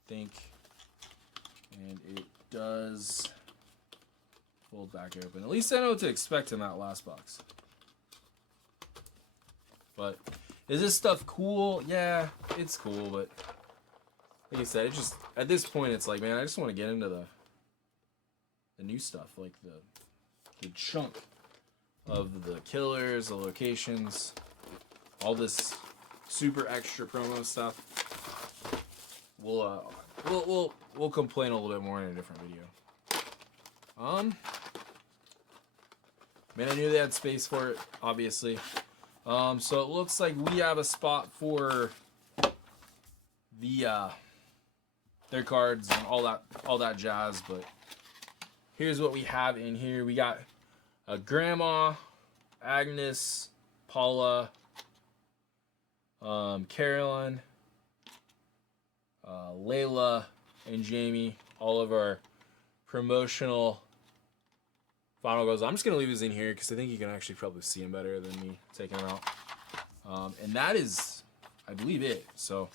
think. And it does fold back open. At least I know what to expect in that last box. But is this stuff cool? Yeah, it's cool, but like I said, it just at this point it's like, man, I just want to get into the new stuff, like the chunk of the killers, the locations, all this super extra promo stuff. We'll complain a little bit more in a different video. Man, I knew they had space for it, obviously. So it looks like we have a spot for the their cards and all that jazz, but here's what we have in here. We got a Grandma, Agnes, Paula, Carolyn, Layla, and Jamie. All of our promotional final goals. I'm just going to leave these in here because I think you can actually probably see them better than me taking them out. And that is, I believe, it. So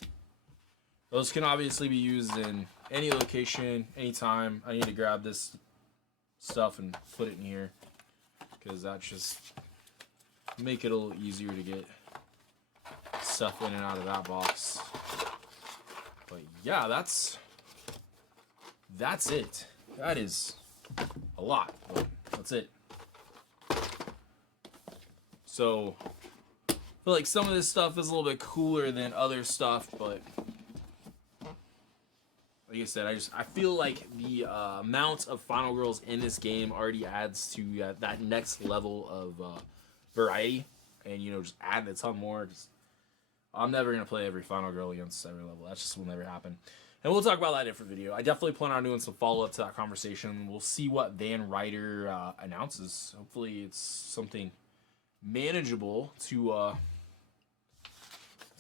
those can obviously be used in any location, anytime. I need to grab this stuff and put it in here because that just make it a little easier to get stuff in and out of that box. But yeah, that's it. That is a lot, but that's it. So I feel like some of this stuff is a little bit cooler than other stuff, but like I said, I feel like the amount of Final Girls in this game already adds to that next level of variety, and just add a ton more. I'm never gonna play every Final Girl against every level. That just will never happen. And we'll talk about that in a different video. I definitely plan on doing some follow-up to that conversation. We'll see what Van Ryder announces. Hopefully it's something manageable to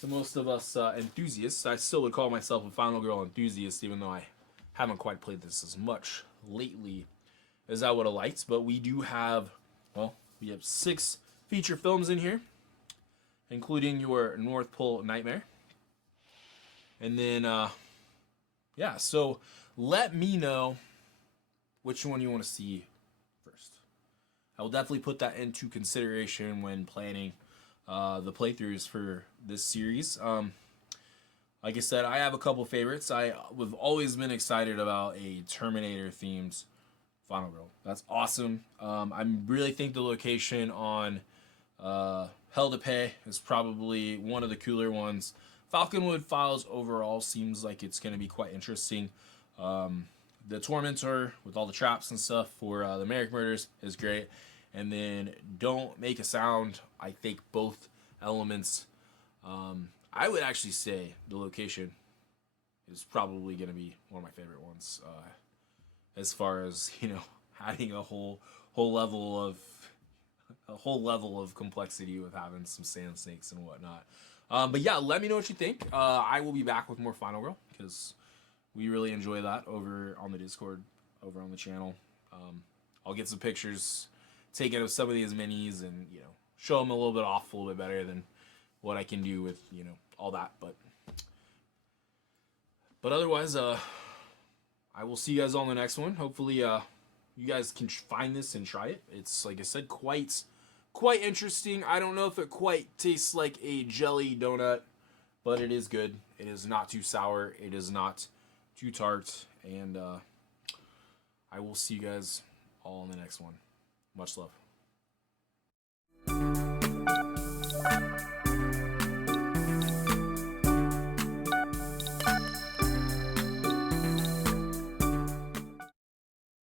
most of us enthusiasts. I still would call myself a Final Girl enthusiast, even though I haven't quite played this as much lately as I would have liked. But we do have, we have 6 feature films in here, including your North Pole Nightmare. And then, yeah, so let me know which one you want to see first. I will definitely put that into consideration when planning the playthroughs for this series. Like I said, I have a couple favorites. I've always been excited about a Terminator-themed Final Grill. That's awesome. I really think the location on Hell to Pay is probably one of the cooler ones. Falconwood Files overall seems like it's going to be quite interesting. The Tormentor with all the traps and stuff for the Marrek Murders is great. And then Don't Make a Sound, I think both elements, I would actually say the location is probably going to be one of my favorite ones. As far as, you know, adding a whole level of complexity with having some sand snakes and whatnot. But yeah, let me know what you think. I will be back with more Final Grill because we really enjoy that over on the Discord, over on the channel. I'll get some pictures taken of some of these minis and, you know, show them a little bit off a little bit better than what I can do with, you know, all that. But otherwise, I will see you guys on the next one. Hopefully, you guys can find this and try it. It's, like I said, quite interesting. I don't know if it quite tastes like a jelly donut, but it is good. It is not too sour. It is not too tart. And I will see you guys all in the next one. Much love.